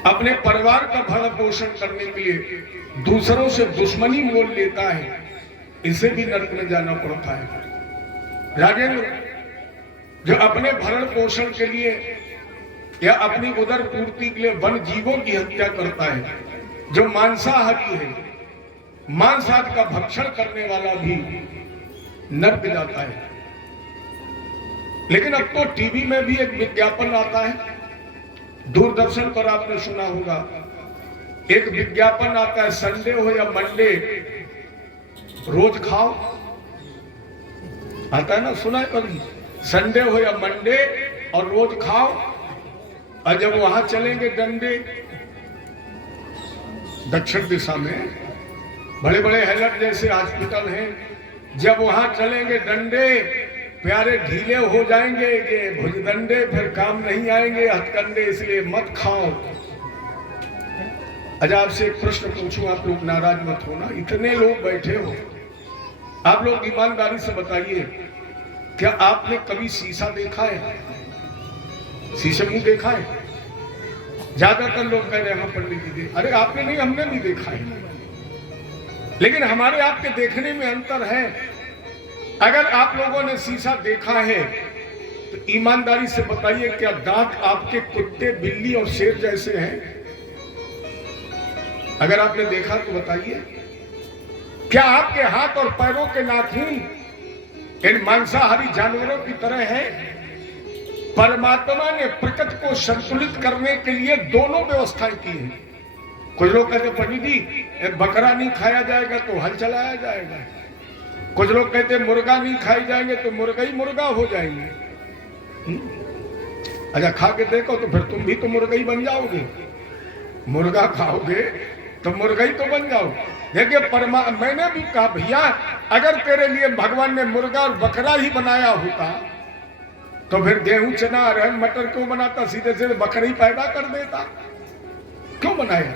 अपने परिवार का भरण पोषण करने के लिए दूसरों से दुश्मनी मोल लेता है, इसे भी नरक में जाना पड़ता है। राजेंद्र, जो अपने भरण पोषण के लिए या अपनी उदर पूर्ति के लिए वन जीवों की हत्या करता है, जो मांसाहारी है, मांस आदि का भक्षण करने वाला भी नरक जाता है। लेकिन अब तो टीवी में भी एक विज्ञापन आता है, दूरदर्शन पर आपने सुना होगा, एक विज्ञापन आता है, संडे हो या मंडे रोज खाओ। आता है ना, सुना है कभी? संडे हो या मंडे और रोज खाओ। और जब वहां चलेंगे डंडे, दक्षिण दिशा में बड़े बड़े हेलट जैसे हॉस्पिटल हैं, जब वहां चलेंगे डंडे, प्यारे ढीले हो जाएंगे, ये भुजदंडे फिर काम नहीं आएंगे, हथकंडे, इसलिए मत खाओ। अच्छा, आपसे एक प्रश्न पूछूं, आप लोग नाराज मत होना, इतने लोग बैठे हो, आप लोग ईमानदारी से बताइए, क्या आपने कभी शीशा देखा है? शीशे मुंह देखा है? ज्यादातर लोग कह रहे हैं, हाँ पंडित जी, अरे आपने नहीं, हमने भी देखा है। लेकिन हमारे आपके देखने में अंतर है। अगर आप लोगों ने शीशा देखा है तो ईमानदारी से बताइए, क्या दांत आपके कुत्ते, बिल्ली और शेर जैसे हैं? अगर आपने देखा तो बताइए। क्या आपके हाथ और पैरों के नाखून इन मांसाहारी जानवरों की तरह है? परमात्मा ने प्रकृति को संतुलित करने के लिए दोनों व्यवस्थाएं की हैं। कुछ लोग कहते पंडित जी, बकरा नहीं खाया जाएगा तो हल चलाया जाएगा। कुछ लोग कहते मुर्गा नहीं खाई जाएंगे तो मुर्गा ही मुर्गा हो जाएंगे। अच्छा, खा के देखो तो फिर तुम भी तो मुर्गा ही बन जाओगे। मुर्गा खाओगे तो मुर्गा ही तो बन जाओ। देखिए मैंने भी कहा भैया अगर तेरे लिए भगवान ने मुर्गा और बकरा ही बनाया होता तो फिर गेहूं चना अरहर मटर क्यों बनाता, सीधे सीधे बकरा ही पैदा कर देता, क्यों बनाया?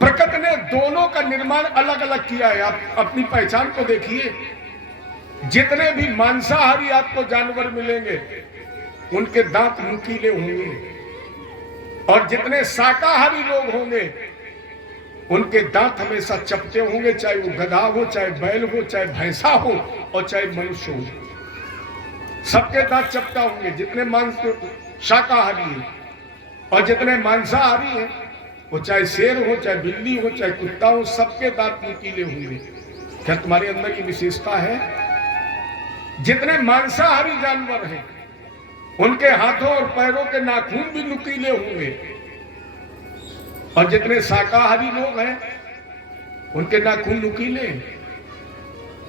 प्रकृति ने दोनों का निर्माण अलग अलग किया है। आप अपनी पहचान को देखिए, जितने भी मांसाहारी आपको जानवर मिलेंगे उनके दांत नुकीले होंगे, और जितने शाकाहारी लोग होंगे उनके दांत हमेशा चपटे होंगे, चाहे वो गधा हो, चाहे बैल हो, चाहे भैंसा हो और चाहे मनुष्य हो, सबके दांत चपटा होंगे जितने शाकाहारी हैं। और जितने मांसाहारी हैं वो चाहे शेर हो, चाहे बिल्ली हो, चाहे कुत्ता हो, सबके दांत नुकीले होंगे। क्या तुम्हारे अंदर की विशेषता है? जितने मांसाहारी जानवर हैं उनके हाथों और पैरों के नाखून भी नुकीले होंगे, और जितने शाकाहारी लोग हैं उनके नाखून नुकीले,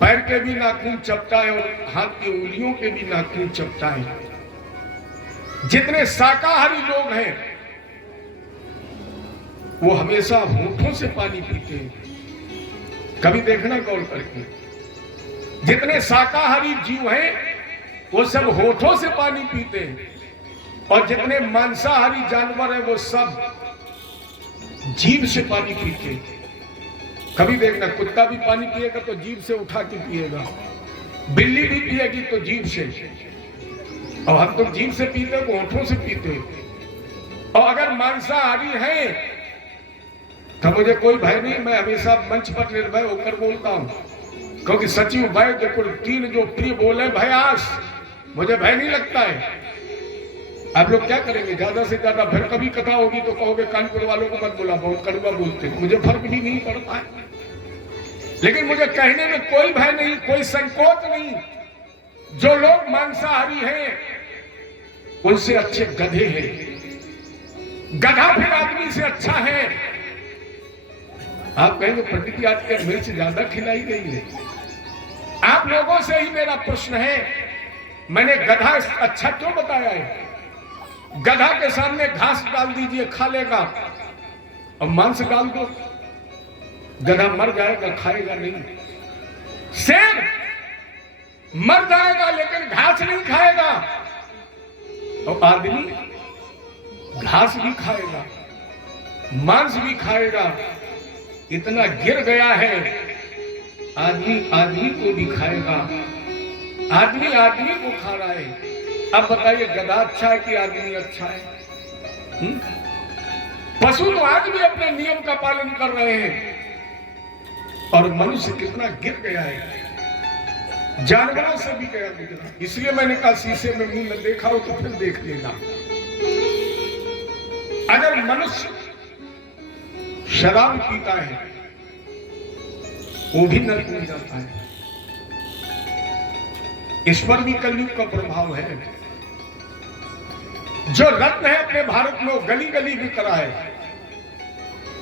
पैर के भी नाखून चपटा है और हाथ की उंगलियों के भी नाखून चपटा है। जितने शाकाहारी लोग हैं वो हमेशा होठों से पानी पीते हैं, कभी देखना गौर करके। जितने शाकाहारी जीव हैं वो सब होठों से पानी पीते हैं, और जितने मांसाहारी जानवर हैं वो सब जीभ से पानी पीते हैं। कभी देखना कुत्ता भी पानी पिएगा तो जीभ से उठा के पिएगा, बिल्ली भी पिएगी तो जीभ से, और हम तो जीभ से पीते हैं, होठों से पीते हैं। और अगर मांसाहारी हैं तो मुझे कोई भय नहीं, मैं हमेशा मंच पर निर्भय होकर बोलता हूं, क्योंकि सचिव भय जो तीन जो प्रिय बोले भयास, मुझे भय नहीं लगता है। आप लोग क्या करेंगे, ज्यादा से ज्यादा फिर कभी कथा होगी तो कहोगे कानपुर वालों को मत बोला, बहुत कड़वा बोलते हैं, मुझे फर्क भी नहीं पड़ता है। लेकिन मुझे कहने में कोई भय नहीं, कोई संकोच नहीं। जो लोग मांसाहारी हैं उनसे अच्छे गधे हैं, गधा फिर आदमी से अच्छा है। आप कहेंगे प्रकृति आज के मिर्च ज्यादा खिलाई गई है। आप लोगों से ही मेरा प्रश्न है, मैंने गधा अच्छा क्यों बताया है? गधा के सामने घास डाल दीजिए, खा लेगा, और मांस डाल दो, गधा मर जाएगा, खाएगा नहीं। शेर मर जाएगा लेकिन घास नहीं खाएगा, और आदमी घास भी खाएगा, मांस भी खाएगा। इतना गिर गया है, आदमी आदमी को भी खाएगा, आदमी आदमी को खा रहा है। अब बताइए गधा अच्छा है कि आदमी अच्छा है? पशु तो आज भी अपने नियम का पालन कर रहे हैं, और मनुष्य कितना गिर गया है, जानवरों से भी गया गुजरा। इसलिए मैंने कहा शीशे में मुंह न देखा हो तो फिर देख लेना। अगर मनुष्य शराब पीता है वो भी नरक में जाता है। इस पर भी कलयुग का प्रभाव है। जो रत्न है अपने भारत में वो गली गली बिक रहा है,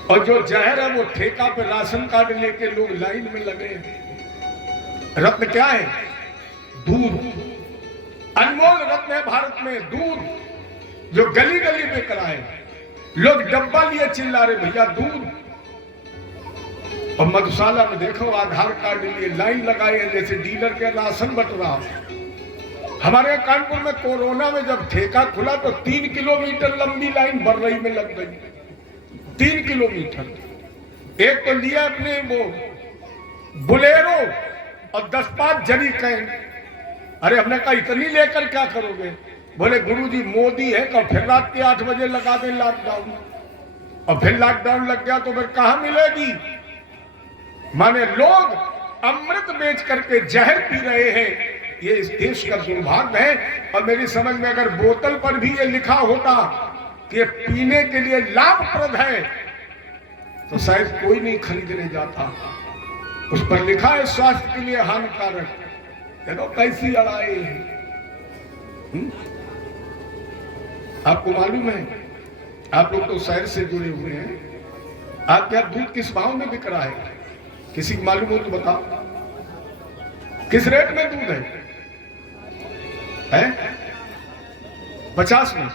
और जो जहर है वो ठेका पे राशन कार्ड लेके लोग लाइन में लगे हैं। रत्न क्या है? दूध, अनमोल रत्न है भारत में, दूध जो गली गली बिक रहा है। लोग डब्बा लिए चिल्ला रहे भैया दूध, और मधुशाला में देखो आधार कार्ड लिए लाइन लगाए हैं जैसे डीलर के राशन बट रहा। हमारे कानपुर में कोरोना में जब ठेका खुला तो 3 किलोमीटर लंबी लाइन बर्रई में लग गई। 3 किलोमीटर। एक तो लिया अपने वो बुलेरो और 10-5 जरी कैन। अरे हमने कहा इतनी लेकर क्या करोगे? बोले गुरुजी मोदी है तो फिर रात के 8 बजे लगा दें लॉकडाउन, और फिर लॉकडाउन लग गया तो फिर कहां मिलेगी? माने लोग अमृत बेच करके जहर पी रहे हैं। ये इस देश का दुर्भाग्य है। और मेरी समझ में अगर बोतल पर भी ये लिखा होता कि ये पीने के लिए लाभप्रद है तो शायद कोई नहीं खरीदने जाता। उस पर लिखा है स्वास्थ्य के लिए हानिकारक। देखो कैसी लड़ाई है। आपको मालूम है, आप लोग तो शहर से जुड़े हुए हैं, आपके यहाँ दूध किस भाव में बिक रहा है? किसी को मालूम हो तो बताओ, किस रेट में दूध है? 50 में,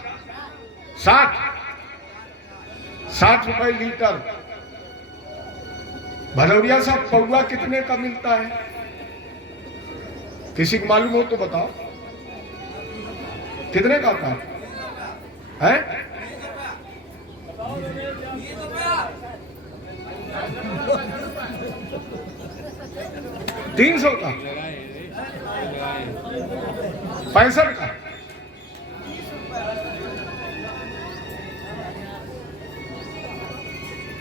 60 रुपए लीटर। भदौरिया साहब पौवा कितने का मिलता है? किसी को मालूम हो तो बताओ, कितने का आता है? 300 का, 65 का।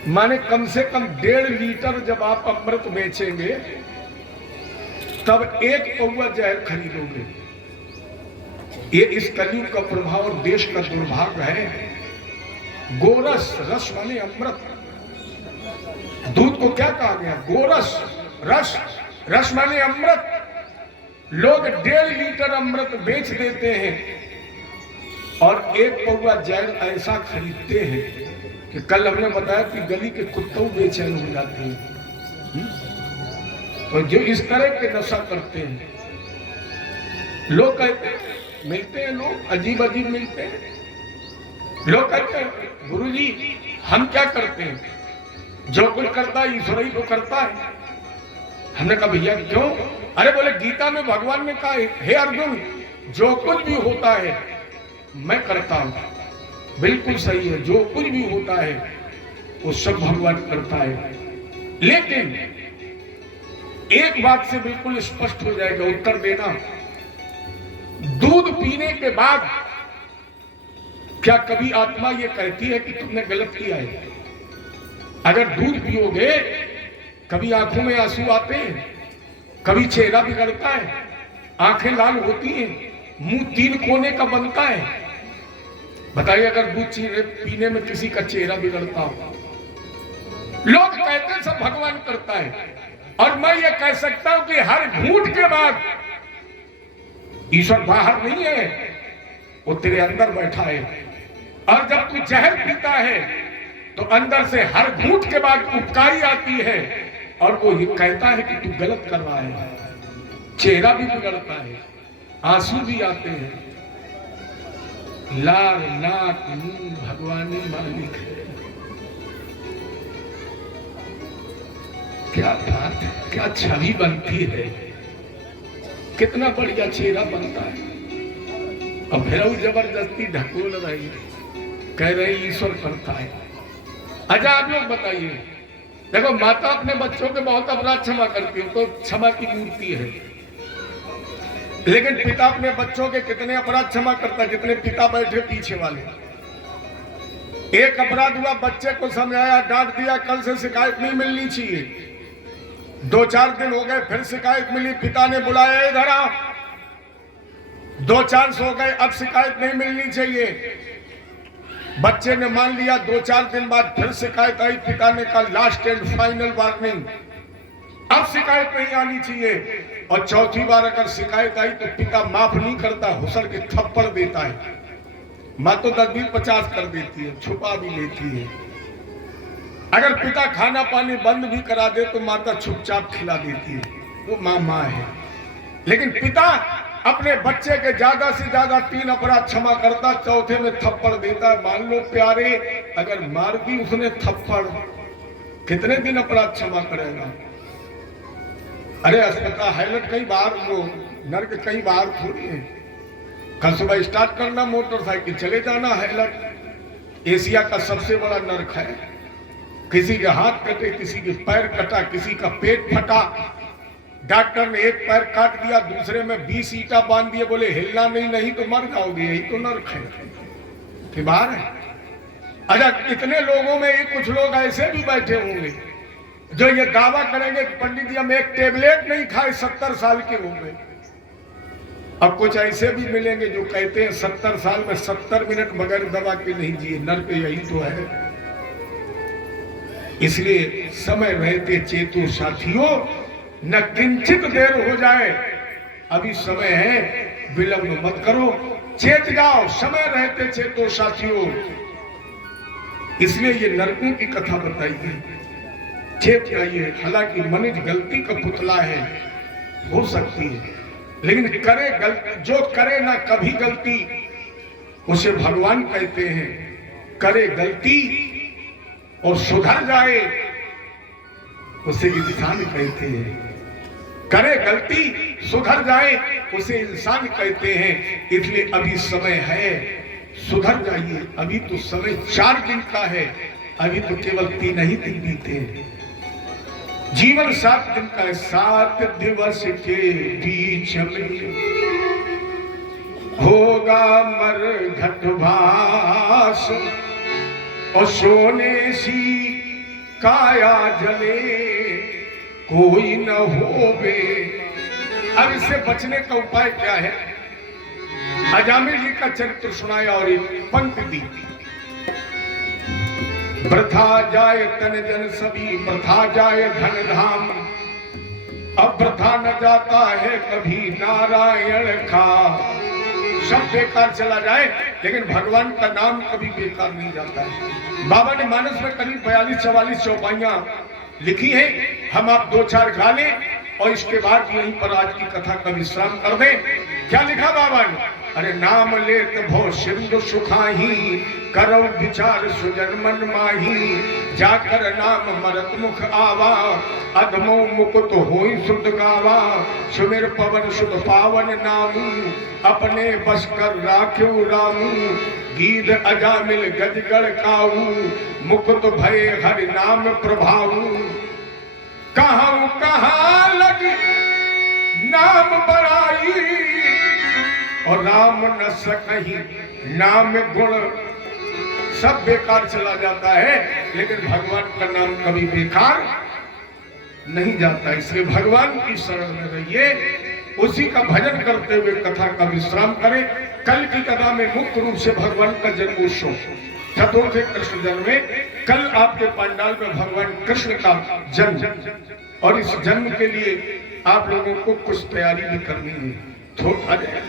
माने कम से कम 1.5 लीटर जब आप अमृत बेचेंगे तब 1 पौवा जहर खरीदोगे। ये इस कलयुग का प्रभाव और देश का दुर्भाग्य है। गोरस, रस माने अमृत। दूध को क्या कहा गया? गोरस, रस, रस माने अमृत। लोग 1.5 लीटर अमृत बेच देते हैं और 1 पौवा जहर ऐसा खरीदते हैं कि कल हमने बताया कि गली के कुत्तों बेचैन हो जाते हैं। तो जो इस तरह के नशा करते हैं, लोग कहते हैं, मिलते हैं लोग अजीब अजीब मिलते हैं। लोग कहते हैं गुरुजी हम क्या करते हैं, जो कुछ करता है ईश्वर ही तो करता है। हमने कहा भैया क्यों? अरे बोले गीता में भगवान ने कहा हे अर्जुन जो कुछ भी होता है मैं करता हूं। बिल्कुल सही है, जो कुछ भी होता है वो सब भगवान करता है। लेकिन एक बात से बिल्कुल स्पष्ट हो जाएगा, उत्तर देना। दूध पीने के बाद क्या कभी आत्मा ये कहती है कि तुमने गलत किया है? अगर दूध पियोगे कभी आंखों में आंसू आते हैं, कभी चेहरा बिगड़ता है, आंखें लाल होती हैं, मुंह 3 कोने का बनता है। बताइए अगर दूध पीने में किसी का चेहरा बिगड़ता हो। लोग कहते हैं सब भगवान करता है, और मैं ये कह सकता हूं कि हर घूंट के बाद ईश्वर बाहर नहीं है, वो तेरे अंदर बैठा है। और जब तू जहर पीता है तो अंदर से हर घूंट के बाद उपकारी आती है और वो ये कहता है कि तू गलत कर रहा है। चेहरा भी बिगड़ता है, आंसू भी आते हैं, लार नाक मुंह भगवान ही मालिक है। क्या बात है, क्या छवि बनती है, कितना बढ़िया चेहरा बनता है। और फिर वो जबरदस्ती ढकोल रही, कह रही ईश्वर करता है। अच्छा आप लोग बताइए, देखो माता अपने बच्चों के बहुत अपराध क्षमा करती है, तो क्षमा की मूर्ति है। लेकिन पिता अपने बच्चों के कितने अपराध क्षमा करता है? जितने पिता बैठे पीछे वाले। एक अपराध हुआ, बच्चे को समझाया, डांट दिया, कल से शिकायत नहीं मिलनी चाहिए। 2-4 दिन हो गए, फिर शिकायत मिली, पिता ने बुलाया इधर आओ। 2-4 सो गए, अब शिकायत नहीं मिलनी चाहिए। बच्चे ने मान लिया। 2-4 दिन बाद फिर शिकायत आई, पिता ने कहा लास्ट एंड फाइनल वार्निंग, अब शिकायत नहीं आनी चाहिए। और चौथी बार अगर शिकायत आई तो पिता माफ नहीं करता, हुसड़ के थप्पड़ देता है। माँ तो 10-20-50 कर देती है, छुपा भी लेती है। अगर पिता खाना पानी बंद भी करा दे तो माता चुपचाप खिला देती है, वो माँ है। लेकिन पिता अपने बच्चे के ज्यादा से ज्यादा 3 अपराध क्षमा करता, चौथे में थप्पड़ देता। मान लो प्यारे, अगर मार दी उसने थप्पड़, कितने दिन अपराध क्षमा करेगा? अरे अस्पताल हाईलट कई बार, वो नर्क कई बार थोड़ी है। कल सुबह स्टार्ट करना मोटरसाइकिल, चले जाना हाईलट। एशिया का सबसे बड़ा नर्क है। किसी के हाथ कटे, किसी के पैर कटा, किसी का पेट फटा। डॉक्टर ने एक पैर काट दिया, दूसरे में 20 ईंटा बांध दिए, बोले हिलना नहीं तो मर जाओगे। यही तो नर्क है कि बाहर है। अच्छा कितने लोगों में ये कुछ लोग ऐसे भी बैठे होंगे जो ये दावा करेंगे कि पंडित जी हम एक टेबलेट नहीं खाए, 70 साल के हो गए। अब कुछ ऐसे भी मिलेंगे जो कहते हैं 70 साल में 70 मिनट बगैर दवा के नहीं जिए। नर्क यही तो है। इसलिए समय रहते चेतो साथियों, न किंचित देर हो जाए, अभी समय है, विलंब मत करो, चेत जाओ, समय रहते चेतो साथियों। इसलिए ये नरकों की कथा बताई गई, चेत जाइए। हालांकि मनुष्य गलती का पुतला है, हो सकती है, लेकिन करे गलती, जो करे ना कभी गलती उसे भगवान कहते हैं। करे गलती और सुधर जाए उसे इंसान कहते हैं। करे गलती सुधर जाए उसे इंसान कहते हैं। इसलिए अभी समय है, सुधर जाइए। अभी तो समय 4 दिन का है, अभी तो केवल 3 ही दिन बीते हैं। जीवन 7 दिन का है। 7 दिवस के बीच में होगा मरघटवास और सोने सी काया जले कोई न होवे। अब इससे बचने का उपाय क्या है? अजामिल जी का चरित्र सुनाया और एक पंक्ति दी। वृथा जाए तन जन सभी, वृथा जाए धन धाम, अब वृथा न जाता है कभी नारायण का। सब बेकार चला जाए लेकिन भगवान का नाम कभी बेकार नहीं जाता है। बाबा ने मानस में करीब 42-44 चौपाइयां लिखी है। हम आप 2-4 गा लें और इसके बाद यहीं पर आज की कथा का विश्राम कर दें। क्या लिखा बाबा ने? अरे नाम लेत भो सिंधु सुखाही, करो विचार सुजन मन माही, जाकर नाम मरत मुख आवा, अधमो मुकुत होई सुध गावा, सुमिर पवन सुध पावन नामू, अपने बस कर राख्यो रामू, गीध अजामिल गजगढ़ काऊ, मुकुत भय हरि नाम प्रभाऊ। कहाँ कहाँ लगी नाम बड़ाई, और राम न सकही नाम गुण। सब बेकार चला जाता है लेकिन भगवान का नाम कभी बेकार नहीं जाता। इसलिए भगवान की शरण में रहिए, उसी का भजन करते हुए कथा का विश्राम करें। कल की कथा में मुख्य रूप से भगवान का जन्मोत्सव, चतुर्थ कृष्ण जन्म में, कल आपके पंडाल में भगवान कृष्ण का जन्म, और इस जन्म के लिए आप लोगों को कुछ तैयारी भी करनी है।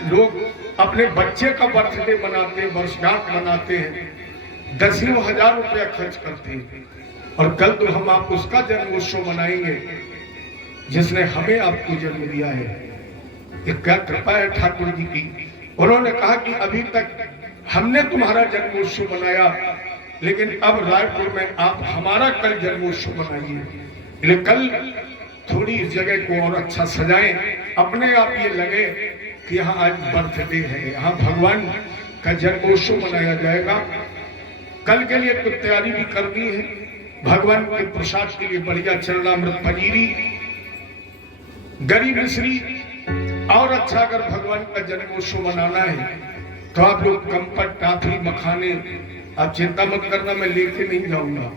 लोग अपने बच्चे का बर्थडे मनाते हैं, वर्षगांठ मनाते हैं, 10,000 रुपया खर्च करते हैं। और कल तो हम आप उसका जन्मोत्सव मनाएंगे जिसने हमें आपको जन्म दिया है। ये क्या कृपा है ठाकुर जी की। उन्होंने कहा कि अभी तक हमने तुम्हारा जन्मोत्सव मनाया, लेकिन अब रायपुर में आप हमारा कल जन्मोत्सव मनाइए। इसलिए कल थोड़ी इस जगह को और अच्छा सजाएं। अपने आप ये लगे कि यहाँ आज बर्थडे है, यहाँ भगवान का जन्मोत्सव मनाया जाएगा। कल के लिए कुछ तैयारी भी करनी है। भगवान के प्रसाद के लिए बढ़िया चरणामृत, पनीरी, गरी मिश्री, और अच्छा अगर भगवान का जन्मोत्सव मनाना है तो आप लोग कंपट, टाफी, मखाने, आप चिंता मत करना, मैं लेके नहीं जाऊंगा।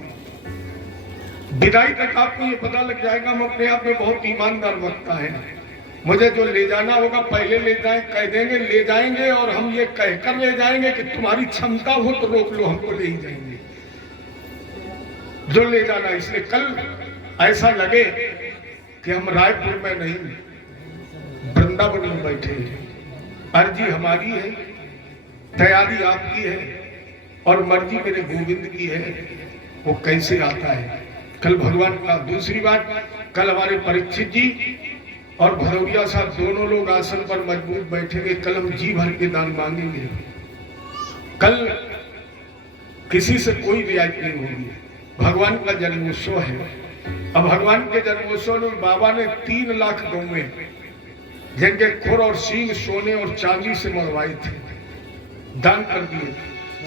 विदाई तक आपको ये पता लग जाएगा हम अपने आप में बहुत ईमानदार वक्ता है। मुझे जो ले जाना होगा पहले ले जाए, कह देंगे ले जाएंगे, और हम ये कहकर ले जाएंगे कि तुम्हारी क्षमता हो तो रोक लो, हमको ले ही जाएंगे जो ले जाना। इसलिए कल ऐसा लगे कि हम रायपुर में नहीं, वृंदावन में बैठे हैं। अर्जी हमारी है, तैयारी आपकी है, और मर्जी मेरे गोविंद की है। वो कैसे आता है कल भगवान का। दूसरी बात, कल हमारे परीक्षित जी और भदौरिया साहब दोनों लोग आसन पर मजबूत बैठेंगे। कल हम जी भर के दान मांगेंगे। कल किसी से कोई रियायत नहीं होगी। भगवान का जन्मोत्सव है। अब भगवान के जन्मोत्सव में बाबा ने 3 लाख गौवें, जिनके खुर और सींग सोने और चांदी से मरवाए थे, दान कर दिए।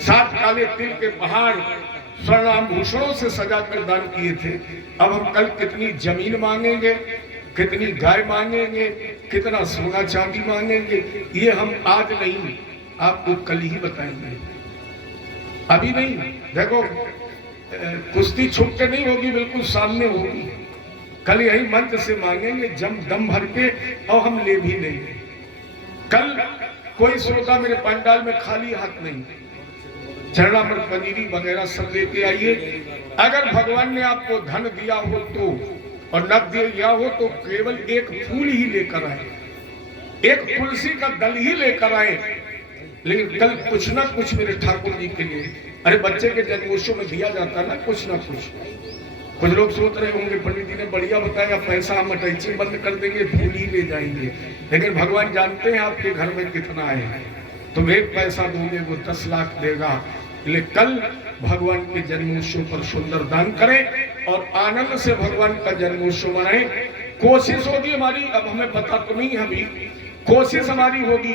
7 काले तिल के पहाड़ स्वर्णाभूषणों से सजा कर दान किए थे। अब हम कल कितनी जमीन मांगेंगे, कितनी गाय मांगेंगे, कितना सोना चांदी मांगेंगे, ये हम आज नहीं, आपको कल ही बताएंगे, अभी नहीं। देखो, कुश्ती छुप के नहीं होगी, बिल्कुल सामने होगी। कल यही मंत्र से मांगेंगे, दम भर के, और हम ले भी लेंगे। कल कोई श्रोता मेरे पंडाल में खाली हाथ नहीं, चरणामृत, पनीरी वगैरह सब लेके आइए। अगर भगवान ने आपको धन दिया हो तो, और न दिया हो तो केवल एक फूल ही लेकर आए, एक तुलसी का दल ही लेकर आए। लेकिन कल कुछ ना कुछ मेरे ठाकुर जी के लिए, अरे बच्चे के जन्मोत्सव में दिया जाता ना कुछ ना कुछ। कुछ लोग सोच रहे होंगे पंडित जी ने बढ़िया बताया, पैसा हम अटैची बंद कर देंगे, फूल ही ले जाएंगे। लेकिन भगवान जानते हैं आपके घर में कितना है। तुम 1 पैसा दोगे वो 10 लाख देगा। इसलिए कल भगवान के जन्मोत्सव पर सुंदर दान करें। और आनंद से भगवान का जन्मोत्सव मनाएं। कोशिश होगी हमारी, अब हमें पता तो नहीं है अभी, कोशिश हमारी होगी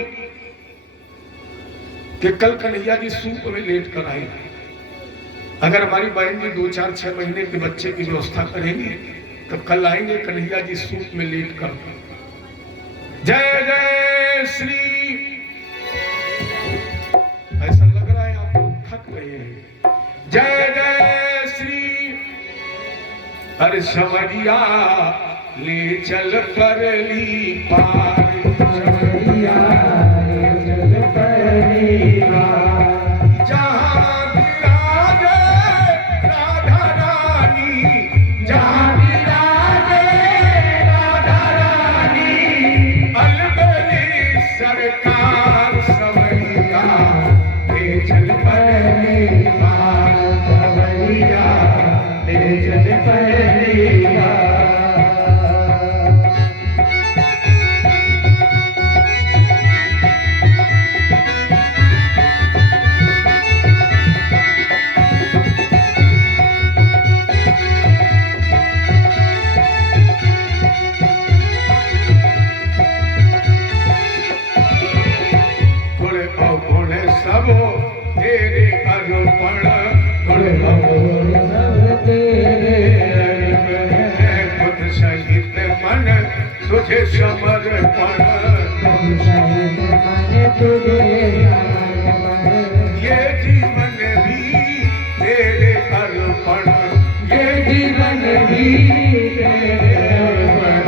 कि कल कन्हैया जी सूप में लेट कर आए। अगर हमारी बहन जी 2, 4, 6 महीने के बच्चे की व्यवस्था करेंगी तो कल आएंगे कन्हैया जी सूप में लेट कर। जय जय श्री, ऐसा लग रहा है आप लोग थक रहे हैं। जय जय श्री, अरे समरिया ले चल परली पार, समरिया ले चल परली पार, जहाँ विराजे राधा रानी, जहाँ विराजे राधा रानी, अलबेली सरकार समरिया ले चल परली पार, समरिया ले चल परली पार। तुझे समर्पण, ये जीवन भी तेरे अर्पण, ये जीवन भी तेरे अर्पण।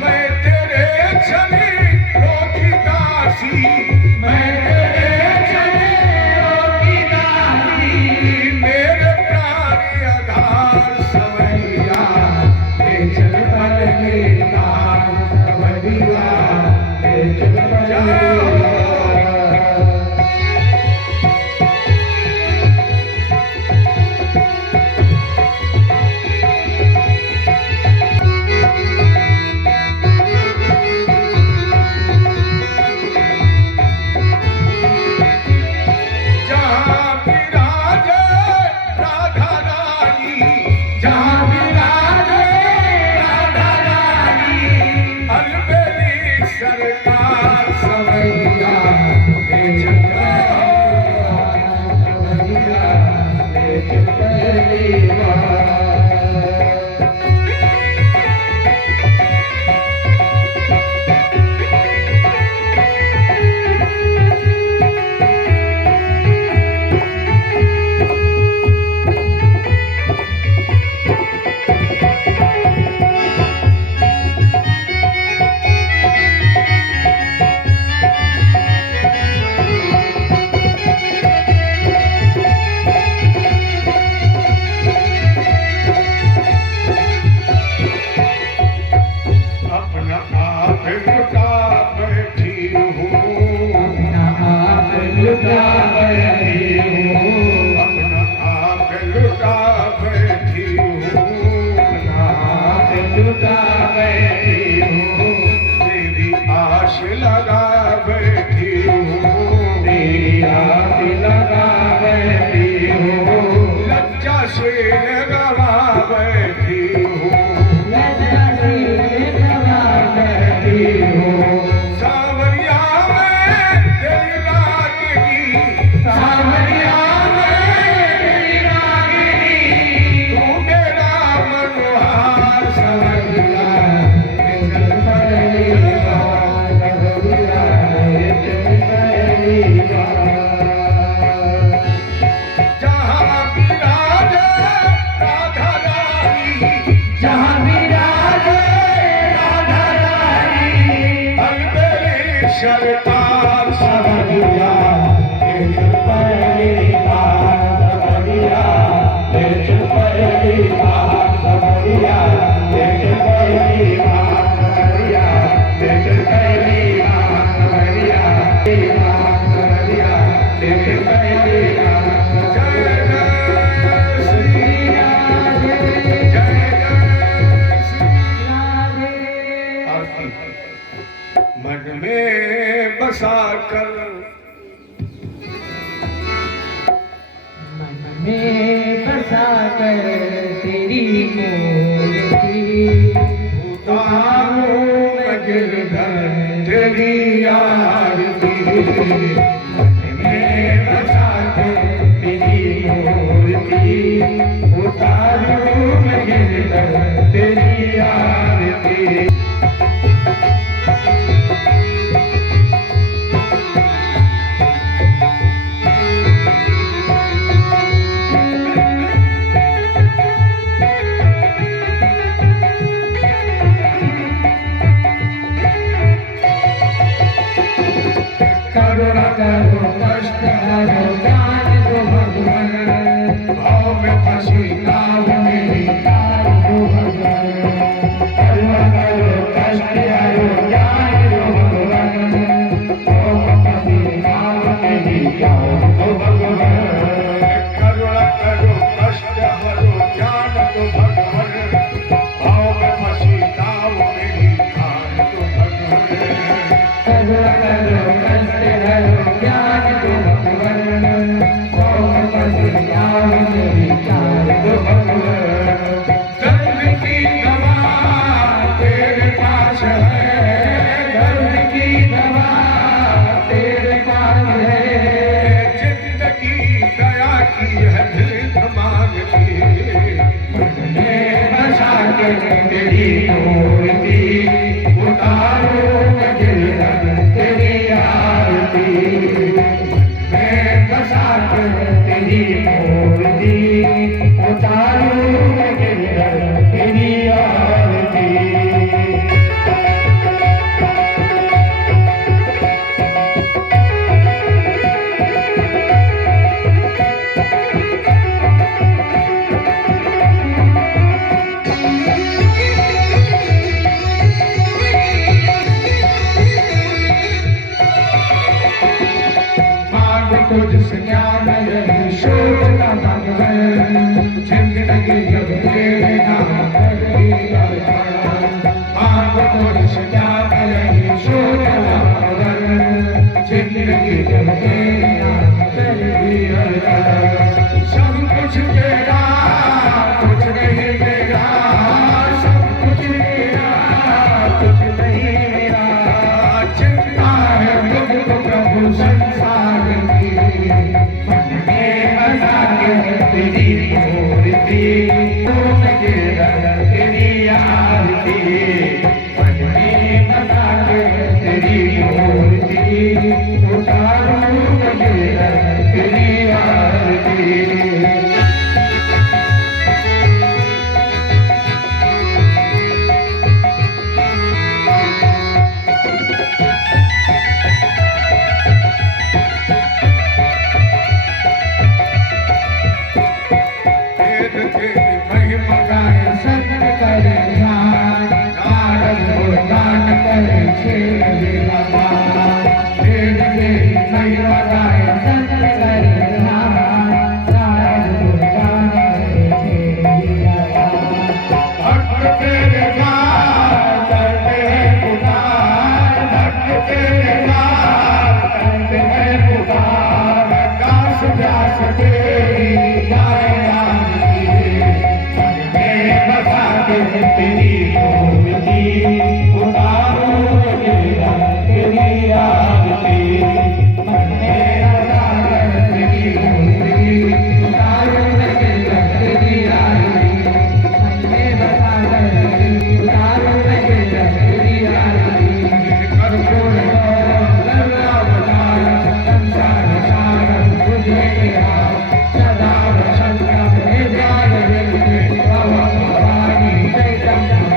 मैं तेरे चले रोकी दासी, मैं तेरे चले रोकी दासी, मेरे प्यारे आधार समरिया ले चल परली पार, समरिया ले चल परली पार। जहाँ विराजे राधा रानी, जहाँ विराजे राधा रानी, अलबेली सरकार समरिया ले चल परली पार, समरिया ले चल परली पार। अपना आप लुटा बैठी हूँ, अपना आप लुटा बैठी हूँ, अपना आप लुटा बैठी हूँ, अपना आप लुटा बैठी हूँ, तेरी आश लगा बैठी हूँ, तेरी आश लगा बैठी हूँ, लज्जा से लगा बैठी हूँ, लज्जा से लगा बैठी हूँ। सावरिया में तेरी रागिनी, सावरिया में तेरी रागिनी, तू मेरा मनोहार समरिया ले चल परली पार, समरिया ले चल परली पार। जहाँ विराजे राधा रानी, जहाँ विराजे राधा रानी, अलबेली सरकार समरिया ले चल परली पार, समरिया ले चल परली पार, समरिया ले चल परली पार, समरिया ले चल परली पार, समरिया ले चल परली पार। जय जय श्री राधे, जय जय श्री राधे। मन में बसा कर, मन में बसा कर तेरी मूर्ति उतारो मैं गिरधर तेरी आरती मन में बसा के तेरी मूर्ति उतारो मैं गिरधर तेरी आरती करुणा करो कष्ट हरो ज्ञान दो भगवान भाव में फंसी नाव मेरी तार दो भगवान करुणा करो कष्ट हरो ज्ञान दो भगवान भाव में फंसी नाव मेरी तार दो भगवान करुणा करो कष्ट हरो ज्ञान दो भगवान भाव में फंसी नाव मेरी तार दो भगवान करुणा करो कष्ट हरो ज्ञान दो भगवान भाव में फंसी नाव मेरी तार दो भगवान दर्द की दवा तेरे पास है दर्द की दवा तेरे पास है जिंदगी दया की है भीख मांगती मन में बसा के तेरी मूर्ति उतारो मैं गिरधर तेरी आरती मैं बसा के तेरी मूर्ति उतारो मैं गिरधर तेरी आरती मांग तुझसे ज्ञान यही सोचता भगवान जिंदगी जब तेरे नाम पर ही अर्पण मांग तुझसे ज्ञान यही सोचता भगवान जिंदगी जब तेरे नाम पर ही अर्पण सब कुछ तेरा कुछ नहीं मेरा सब कुछ तेरा कुछ नहीं मेरा चिंता है मुझको प्रभु संसार की मन में बसा के तेरी मूर्ति तुम गिरधर तेरी आरती मन में बसा के तेरी मूर्ति उतारो मैं गिरधर तेरी आरती वेद तेरी महिमा गाए संत करे ध्यान नारद गुणगान करे छेद लीलागान वेद तेरी महिमा गाए संत करे ध्यान नारद गुणगान करे छेद लीलागान भक्त तेरे द्वार करते हैं पुकार भक्त तेरे द्वार करते हैं पुकार दास व्यास तेरी गाए आरती मन में बसा के तेरी मूर्ति उतारो मैं गिरधर तेरी आरती मन में बसा के तेरी मूर्ति उतारो मैं गिरधर तेरी आरती मन में बसा के उतारो मैं गिरधर तेरी आरती कर्पूर गौरम संसार सारम तुझे तेरा सदा वसंतम हे जान भवानी चैतन्य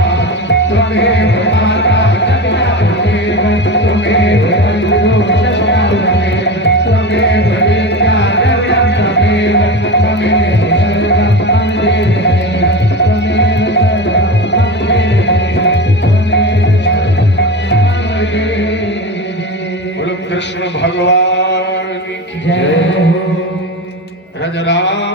त्वमेव माता जगन्नाथदेव त्वमेव बन्धुः शशाङ्कदेव त्वमेव विद्या द्रव्यं त्वमेव त्वमेव सर्वं मम देव त्वमेव सर्वं मम देव त्वमेव सर्वं मम देव बोलो कृष्ण भगवान की जय हो राजा राम